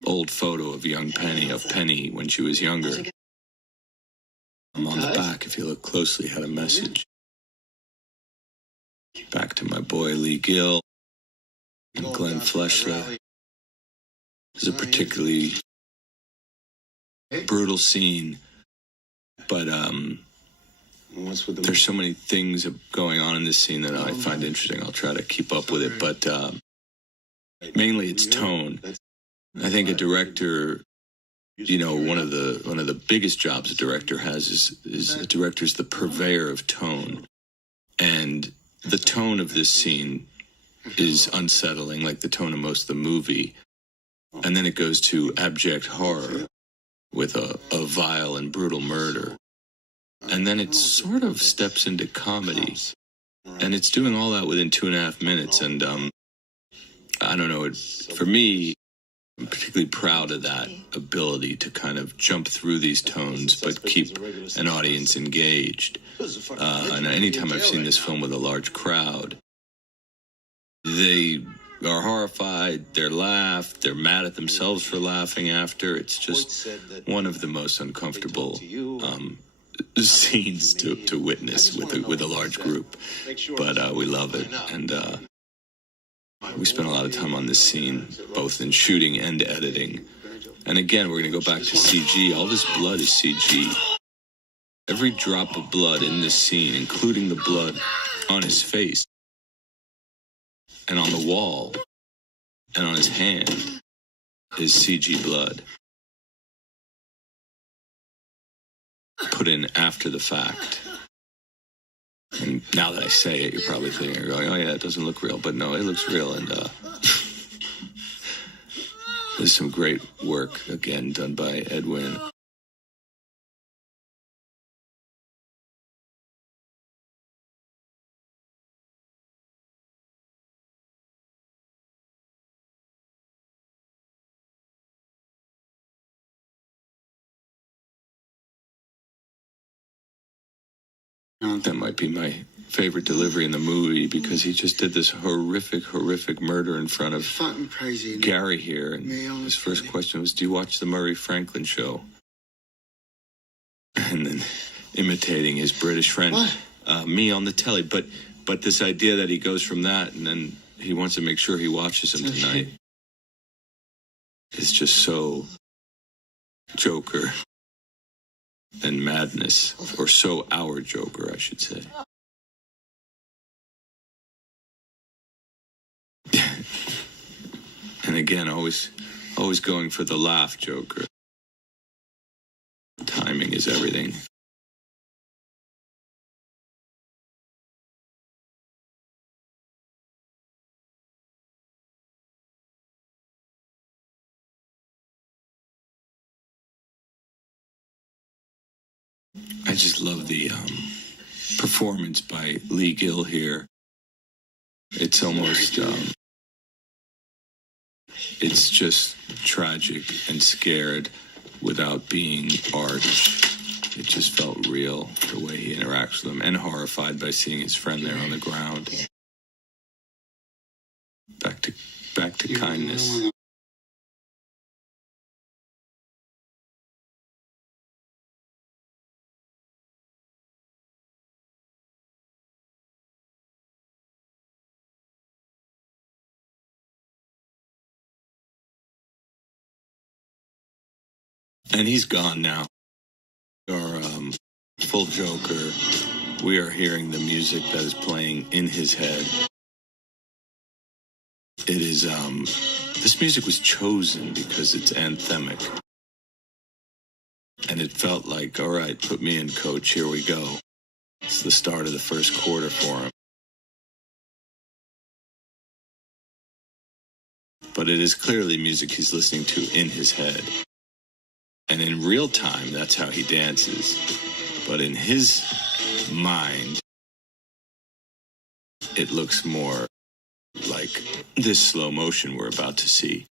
old photo of young Penny when she was younger. On the back, if you look closely, had a message. Back to my boy Lee Gill and Glenn Fleshler. This is a particularly brutal scene, but there's so many things going on in this scene that I find interesting. I'll try to keep up with it, but mainly it's tone. I think a director, you know, one of the biggest jobs a director has is a director's the purveyor of tone. And the tone of this scene is unsettling, like the tone of most of the movie. And then it goes to abject horror with a vile and brutal murder. And then it sort of steps into comedy. And it's doing all that within 2.5 minutes. And I don't know, for me, I'm particularly proud of that ability to kind of jump through these tones, but keep an audience engaged. And anytime I've seen this film with a large crowd, they are horrified, they're they're mad at themselves for laughing after. It's just one of the most uncomfortable scenes to witness with a large group. But we love it. And we spent a lot of time on this scene, both in shooting and editing. And again, we're going to go back to CG. All this blood is CG. Every drop of blood in this scene, including the blood on his face and on the wall and on his hand, is CG blood. Put in after the fact. And now that I say it, you're probably thinking, you're going, oh yeah, it doesn't look real. But no, it looks real. And there's some great work, again, done by Edwin. That might be my favorite delivery in the movie because he just did this horrific murder in front of Fucking crazy. Gary here. And his first question was, do you watch the Murray Franklin show? And then imitating his British friend, me on the telly. But this idea that he goes from that and then he wants to make sure he watches him tonight is just so Joker and madness, or so our Joker, I should say. And again, always going for the laugh, Joker. Timing is everything. I just love the performance by Lee Gill here. It's almost, it's just tragic and scared without being arch. It just felt real, the way he interacts with them, and horrified by seeing his friend there on the ground. Back to kindness. And he's gone now. Our full Joker, we are hearing the music that is playing in his head. It is, this music was chosen because it's anthemic. And it felt like, all right, put me in, coach, here we go. It's the start of the first quarter for him. But it is clearly music he's listening to in his head. And in real time, that's how he dances. But in his mind, it looks more like this slow motion we're about to see,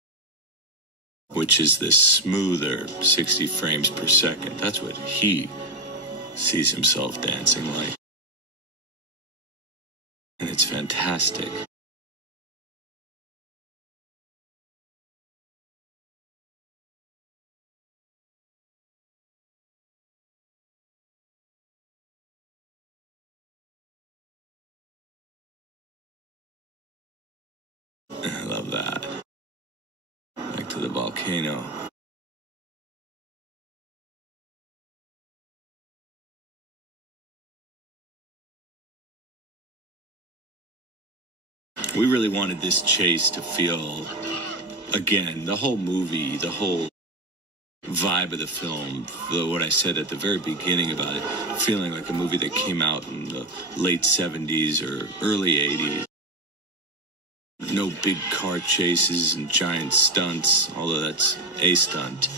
which is this smoother 60 frames per second. That's what he sees himself dancing like. And it's fantastic. I love that. Back to the volcano. We really wanted this chase to feel, again, the whole movie, the whole vibe of the film, what I said at the very beginning about it, feeling like a movie that came out in the late 70s or early 80s. No big car chases and giant stunts, although that's a stunt.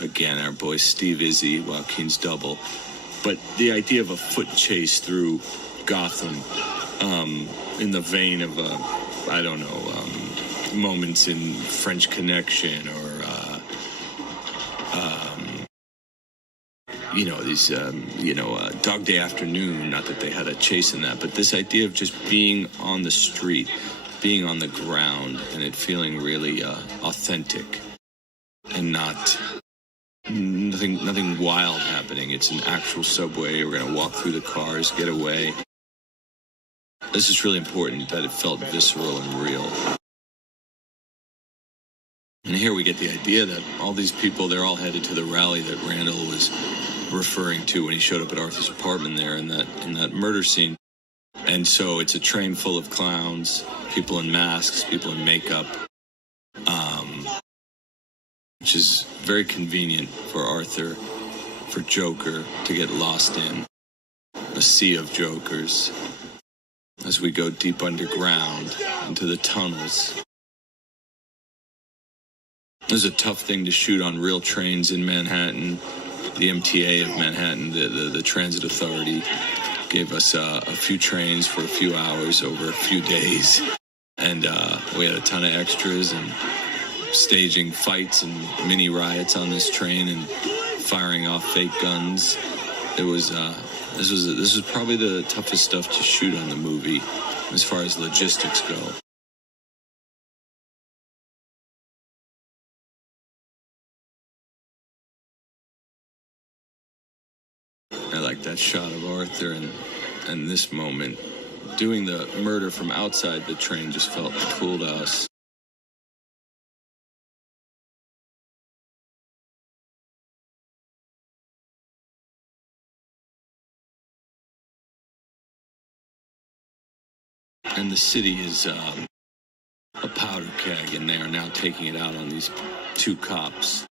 Again, our boy Steve Izzy, Joaquin's double. But the idea of a foot chase through Gotham, in the vein of, moments in French Connection or, Dog Day Afternoon, not that they had a chase in that, but this idea of just being on the street, being on the ground, and it feeling really authentic and nothing wild happening. It's an actual subway. We're going to walk through the cars, get away. This is really important that it felt visceral and real. And here we get the idea that all these people, they're all headed to the rally that Randall was referring to when he showed up at Arthur's apartment there in that murder scene. And so it's a train full of clowns, people in masks, people in makeup, which is very convenient for Arthur, for Joker to get lost in a sea of Jokers as we go deep underground into the tunnels. It was a tough thing to shoot on real trains in Manhattan. The MTA of Manhattan, the transit authority, gave us a few trains for a few hours over a few days. And we had a ton of extras and staging fights and mini riots on this train and firing off fake guns. It was this was probably the toughest stuff to shoot on the movie as far as logistics go. I like that shot of Arthur and this moment. Doing the murder from outside the train just felt cool to us. And the city is a powder keg, and they are now taking it out on these two cops.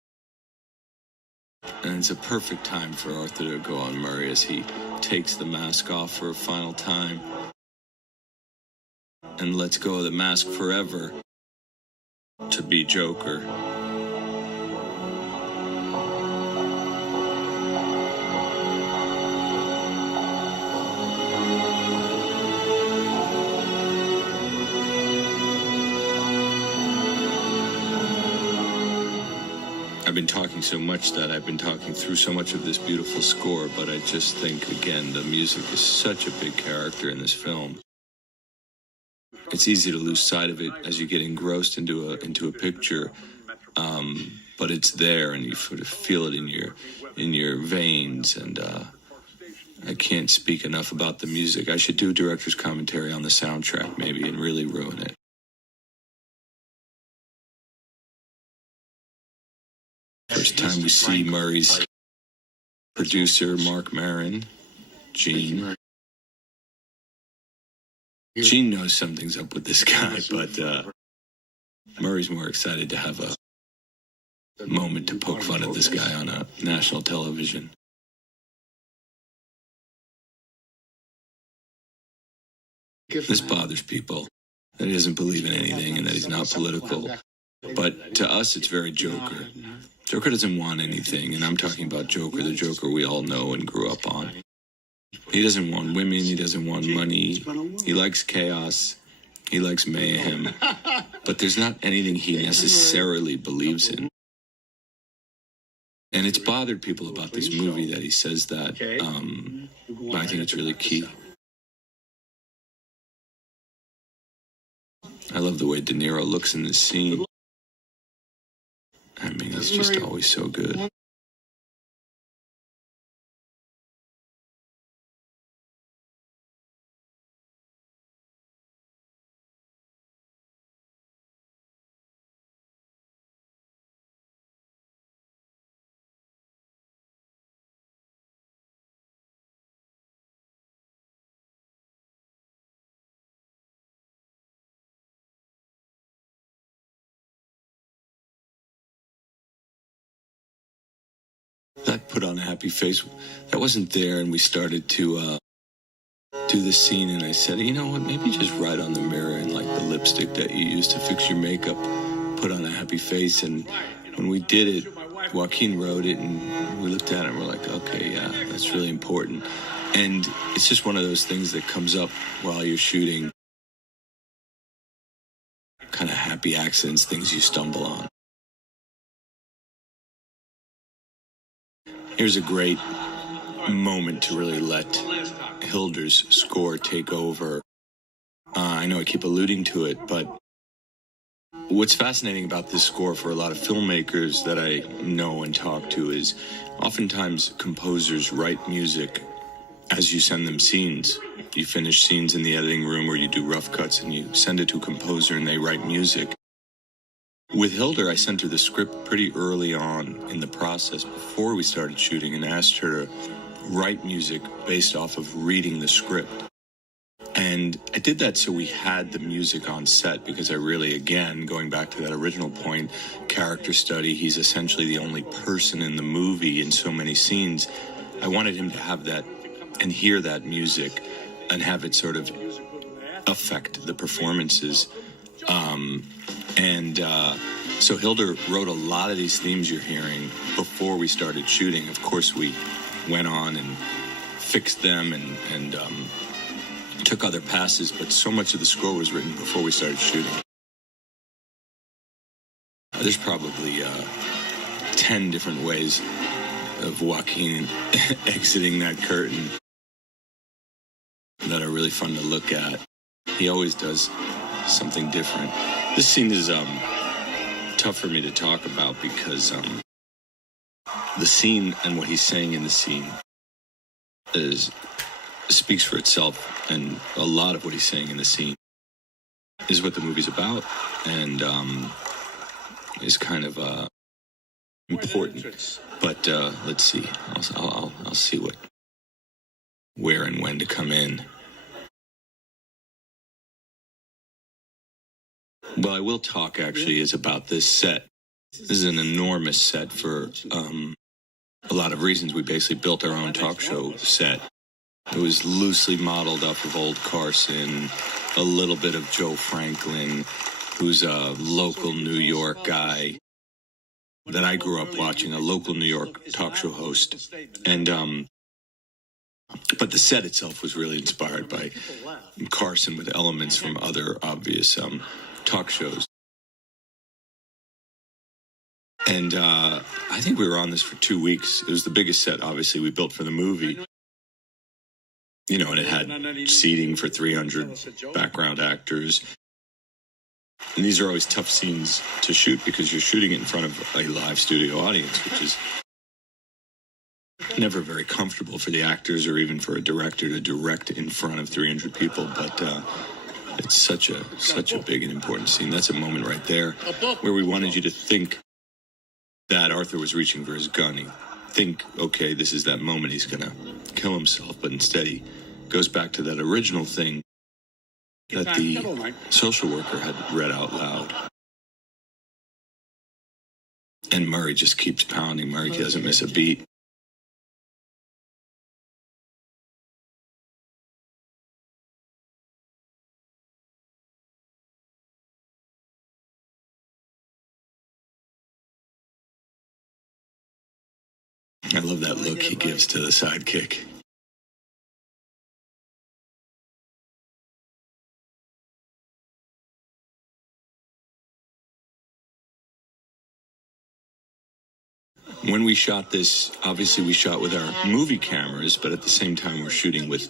And it's a perfect time for Arthur to go on Murray as he takes the mask off for a final time and lets go of the mask forever to be Joker. I've been talking so much that I've been talking through so much of this beautiful score, but I just think, again, the music is such a big character in this film. It's easy to lose sight of it as you get engrossed into a picture, but it's there, and you sort of feel it in your veins. And I can't speak enough about the music. I should do a director's commentary on the soundtrack, maybe, and really ruin it. First time we see Murray's producer, Mark Maron, Gene. Gene knows something's up with this guy, but Murray's more excited to have a moment to poke fun at this guy on a national television. This bothers people, that he doesn't believe in anything and that he's not political. But to us, it's very Joker. Joker doesn't want anything, and I'm talking about Joker, the Joker we all know and grew up on. He doesn't want women, he doesn't want money, he likes chaos, he likes mayhem, but there's not anything he necessarily believes in. And it's bothered people about this movie that he says that, but I think it's really key. I love the way De Niro looks in this scene. I mean, he's just always so good. That put on a happy face, that wasn't there, and we started to do this scene, and I said, you know what, maybe just write on the mirror and like the lipstick that you use to fix your makeup, put on a happy face. And when we did it, Joaquin wrote it, and we looked at it and we're like, okay, yeah, that's really important. And it's just one of those things that comes up while you're shooting, kind of happy accidents, things you stumble on. Here's a great moment to really let Hilder's score take over. I know I keep alluding to it, but what's fascinating about this score for a lot of filmmakers that I know and talk to is oftentimes composers write music as you send them scenes. You finish scenes in the editing room or you do rough cuts and you send it to a composer and they write music. With Hilder, I sent her the script pretty early on in the process before we started shooting and asked her to write music based off of reading the script. And I did that so we had the music on set because I really, again, going back to that original point, character study, he's essentially the only person in the movie in so many scenes. I wanted him to have that and hear that music and have it sort of affect the performances. So Hilder wrote a lot of these themes you're hearing before we started shooting. Of course, we went on and fixed them and took other passes, but so much of the score was written before we started shooting. There's probably 10 different ways of Joaquin exiting that curtain that are really fun to look at. He always does something different. This scene is tough for me to talk about because the scene and what he's saying in the scene speaks for itself, and a lot of what he's saying in the scene is what the movie's about and is kind of important. But let's see. I'll see where and when to come in. Well, I will talk, actually, is about this set. This is an enormous set for a lot of reasons. We basically built our own talk show set. It was loosely modeled off of old Carson, a little bit of Joe Franklin, who's a local New York guy that I grew up watching, a local New York talk show host. And but the set itself was really inspired by Carson with elements from other obvious talk shows. And I think we were on this for 2 weeks. It was the biggest set, obviously, we built for the movie. You know, and it had seating for 300 background actors. And these are always tough scenes to shoot because you're shooting it in front of a live studio audience, which is never very comfortable for the actors or even for a director to direct in front of 300 people. But it's such a big and important scene. That's a moment right there where we wanted you to think that Arthur was reaching for his gun. He think, okay, this is that moment he's gonna kill himself, but instead he goes back to that original thing that the social worker had read out loud. And Murray just keeps pounding. Murray doesn't miss a beat. I love that look he gives to the sidekick. When we shot this, obviously we shot with our movie cameras, but at the same time we're shooting with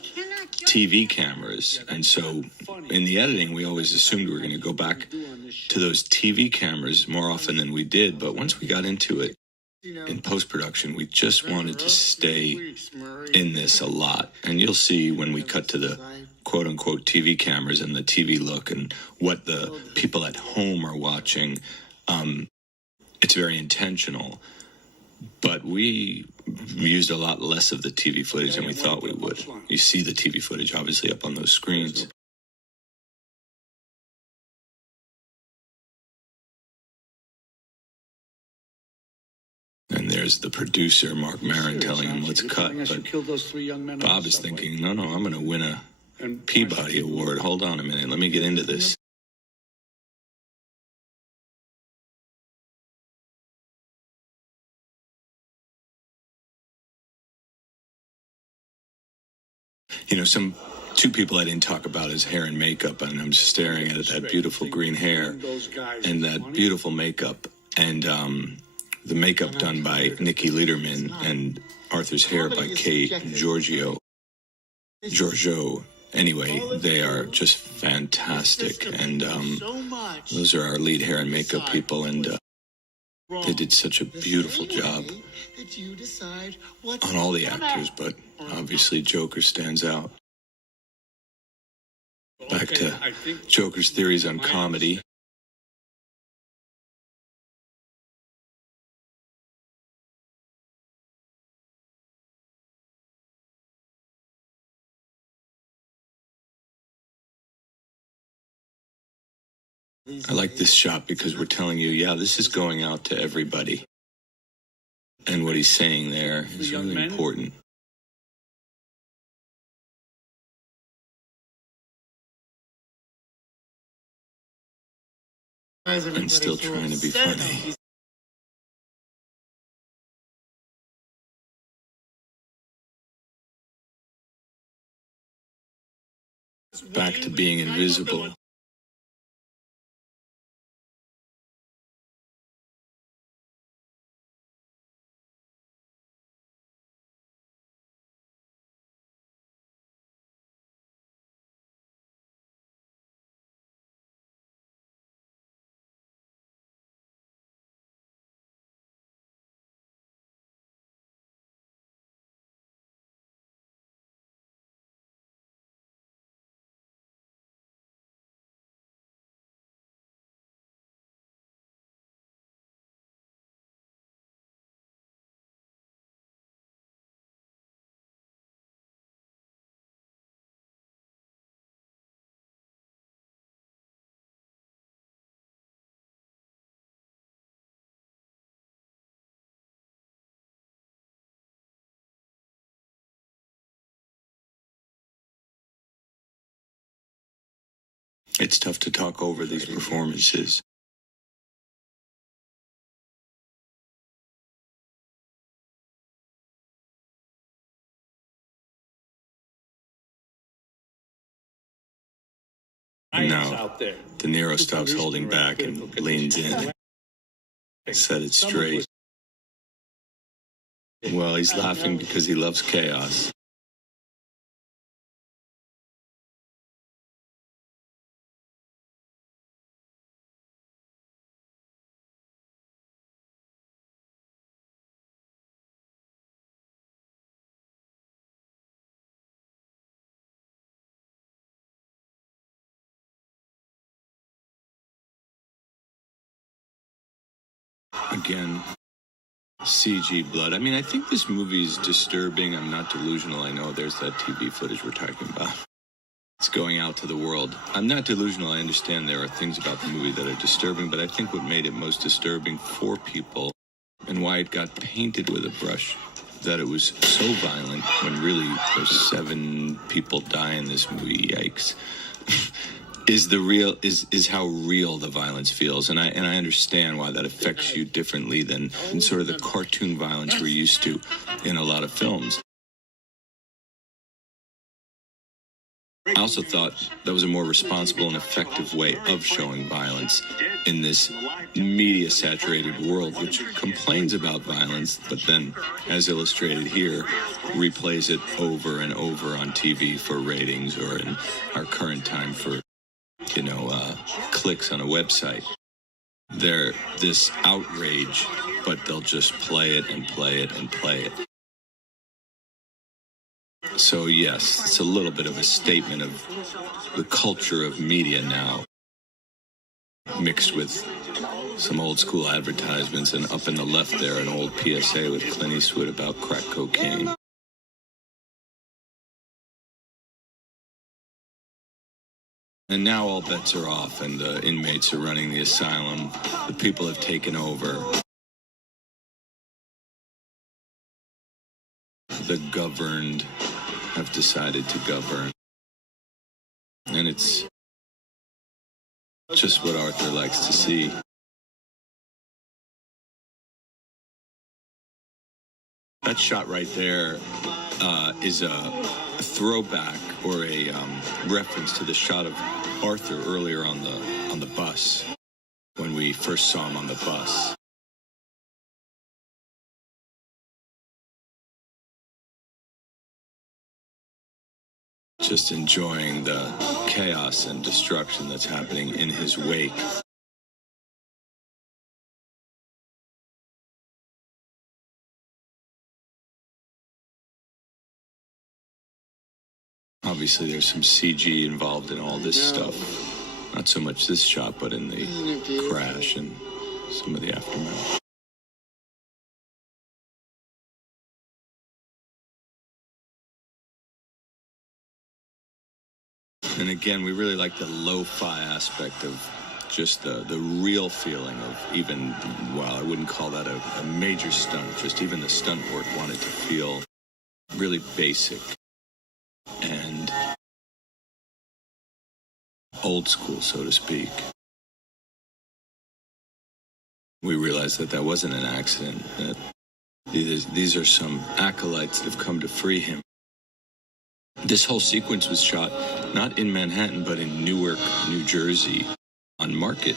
TV cameras. And so in the editing, we always assumed we were going to go back to those TV cameras more often than we did. But once we got into it in post-production, we just wanted to stay in this a lot. And you'll see when we cut to the quote-unquote TV cameras and the TV look and what the people at home are watching, it's very intentional. But we used a lot less of the TV footage than we thought we would. You see the TV footage, obviously, up on those screens. And there's the producer, Mark Maron, telling him, let's cut. But Bob is thinking, no, I'm going to win a Peabody Award. Hold on a minute. Let me get into this. You know, two people I didn't talk about is hair and makeup, and I'm just staring at that beautiful green hair and that beautiful makeup, and the makeup done by Nikki Lederman and Arthur's hair by Kate Giorgio. Anyway, they are just fantastic, and those are our lead hair and makeup people, and they did such a beautiful job on all the actors, but obviously Joker stands out. Back to Joker's theories on comedy. I like this shot because we're telling you, yeah, this is going out to everybody. And what he's saying there is really important. And still trying to be funny. Back to being invisible. It's tough to talk over these performances. And now, De Niro stops holding back and leans in. Set it straight. Well, he's laughing because he loves chaos. Again, CG blood. I mean, I think this movie's disturbing. I'm not delusional. I know there's that TV footage we're talking about. It's going out to the world. I'm not delusional. I understand there are things about the movie that are disturbing, but I think what made it most disturbing for people and why it got painted with a brush, that it was so violent when really there's 7 people die in this movie. Yikes. is how real the violence feels, and I understand why that affects you differently than in sort of the cartoon violence we're used to in a lot of films. I also thought that was a more responsible and effective way of showing violence in this media-saturated world, which complains about violence, but then, as illustrated here, replays it over and over on TV for ratings, or in our current time for, clicks on a website. They're this outrage, but they'll just play it and play it and play it. So yes, it's a little bit of a statement of the culture of media now, mixed with some old school advertisements, and up in the left there, an old PSA with Clint Eastwood about crack cocaine. And now all bets are off, and the inmates are running the asylum. The people have taken over. The governed have decided to govern. And it's just what Arthur likes to see. That shot right there is a throwback or a reference to the shot of Arthur earlier on the bus, when we first saw him on the bus. Just enjoying the chaos and destruction that's happening in his wake. Obviously, there's some CG involved in all this stuff. Not so much this shot, but in the crash and some of the aftermath. And again, we really like the lo-fi aspect of just the real feeling of even, well, I wouldn't call that a major stunt, just even the stunt work wanted to feel really basic and old school, so to speak. We realized that wasn't an accident, that these are some acolytes that have come to free him. This whole sequence was shot not in Manhattan, but in Newark, New Jersey, on Market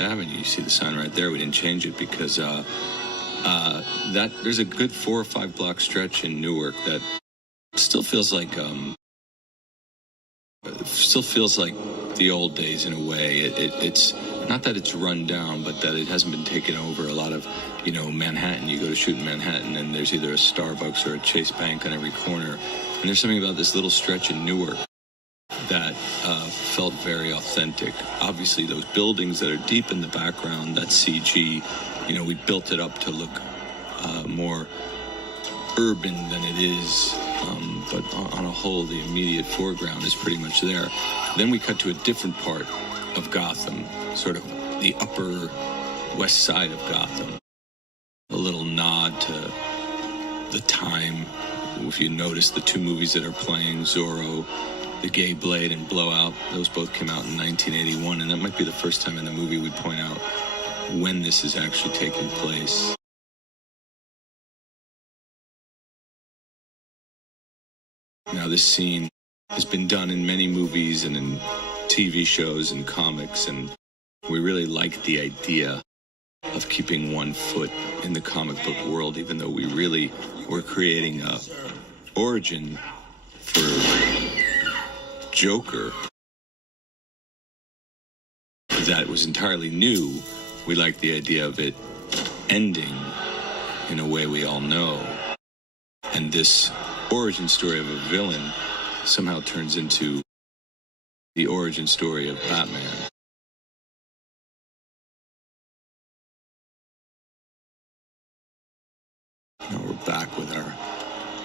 Avenue. You see the sign right there. We didn't change it because that there's a good 4 or 5 block stretch in Newark that still feels like the old days in a way. It's not that it's run down, but that it hasn't been taken over. A lot of, Manhattan, you go to shoot in Manhattan and there's either a Starbucks or a Chase Bank on every corner. And there's something about this little stretch in Newark that felt very authentic. Obviously, those buildings that are deep in the background, that CG, we built it up to look more urban than it is. But on a whole, the immediate foreground is pretty much there. Then we cut to a different part of Gotham, sort of the upper west side of Gotham. A little nod to the time. If you notice the 2 movies that are playing, Zorro, The Gay Blade, and Blowout, those both came out in 1981, and that might be the first time in the movie we point out when this is actually taking place. Now, this scene has been done in many movies and in TV shows and comics, and we really like the idea of keeping one foot in the comic book world, even though we really were creating a origin for Joker that was entirely new. We like the idea of it ending in a way we all know, and this origin story of a villain somehow turns into the origin story of Batman. we're back with our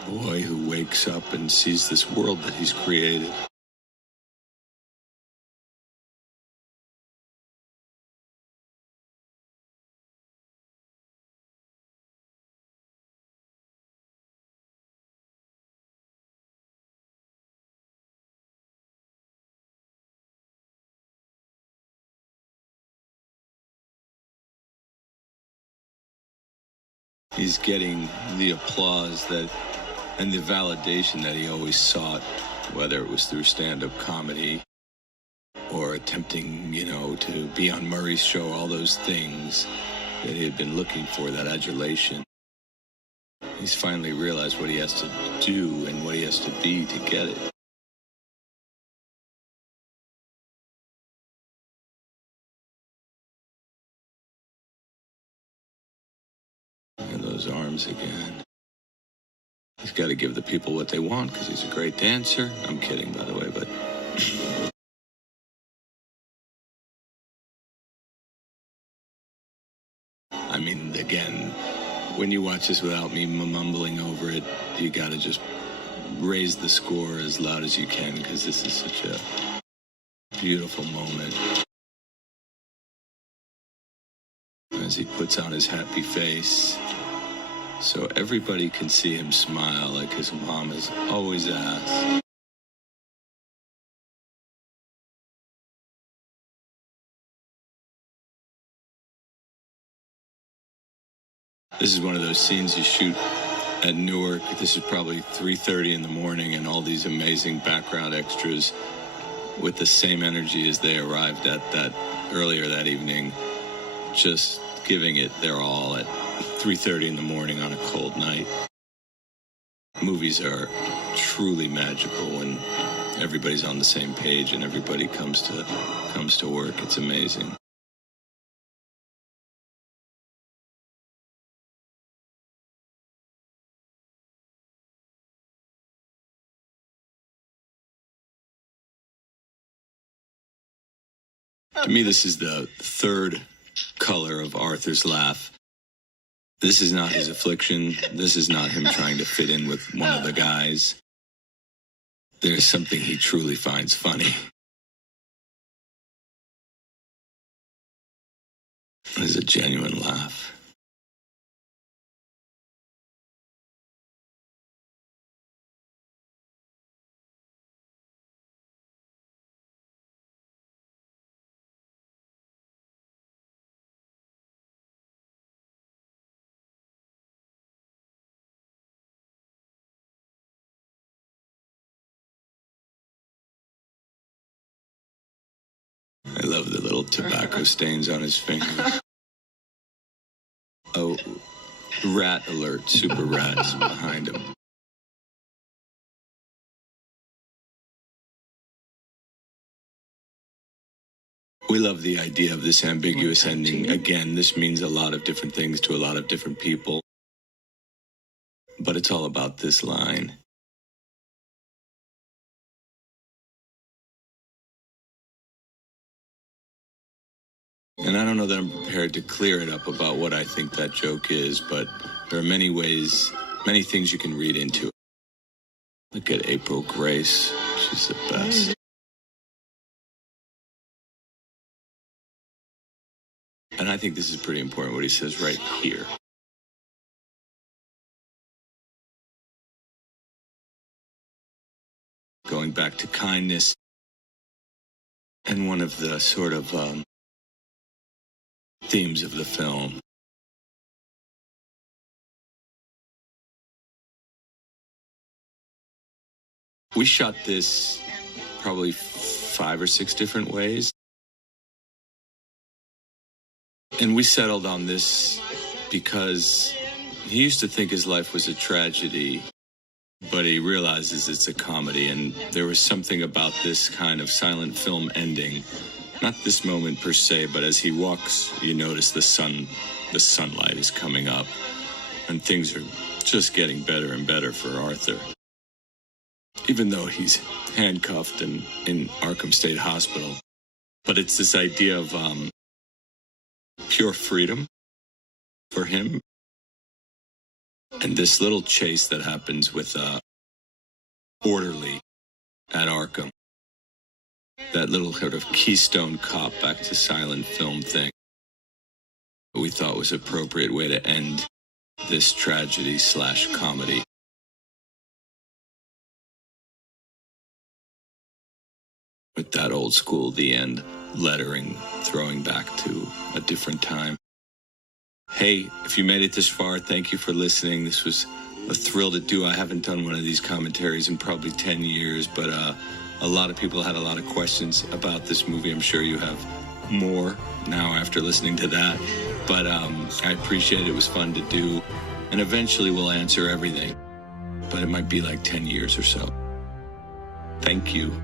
boy who wakes up and sees this world that he's created. He's getting the applause that and the validation that he always sought, whether it was through stand-up comedy or attempting, to be on Murray's show, all those things that he had been looking for, that adulation. He's finally realized what he has to do and what he has to be to get it. And those arms again. He's got to give the people what they want because he's a great dancer. I'm kidding, by the way, but... I mean, again, when you watch this without me mumbling over it, you got to just raise the score as loud as you can because this is such a beautiful moment. As he puts on his happy face, so everybody can see him smile like his mom has always asked. This is one of those scenes you shoot at Newark. This is probably 3:30 in the morning, and all these amazing background extras with the same energy as they arrived at that earlier that evening, just giving it their all at 3:30 in the morning on a cold night. Movies are truly magical when everybody's on the same page and everybody comes to work. It's amazing. To me, this is the third color of Arthur's laugh. This is not his affliction. This is not him trying to fit in with one of the guys. There's something he truly finds funny. It's a genuine laugh. I love the little tobacco stains on his fingers. Oh, rat alert, super rats behind him. We love the idea of this ambiguous ending. Again, this means a lot of different things to a lot of different people. But it's all about this line. And I don't know that I'm prepared to clear it up about what I think that joke is, but there are many ways, many things you can read into it. Look at April Grace. She's the best. And I think this is pretty important what he says right here. Going back to kindness. And one of the sort of themes of the film. We shot this probably 5 or 6 different ways. And we settled on this because he used to think his life was a tragedy, but he realizes it's a comedy. And there was something about this kind of silent film ending. Not this moment per se, but as he walks, you notice the sunlight is coming up, and things are just getting better and better for Arthur. Even though he's handcuffed and in Arkham State Hospital. But it's this idea of pure freedom for him. And this little chase that happens with Orderly at Arkham, that little sort of Keystone Cop back to silent film thing, we thought was an appropriate way to end this tragedy/comedy. With that old school, the end lettering, throwing back to a different time. Hey, if you made it this far, thank you for listening. This was a thrill to do. I haven't done one of these commentaries in probably 10 years, but a lot of people had a lot of questions about this movie. I'm sure you have more now after listening to that. But I appreciate it. It was fun to do. And eventually we'll answer everything. But it might be like 10 years or so. Thank you.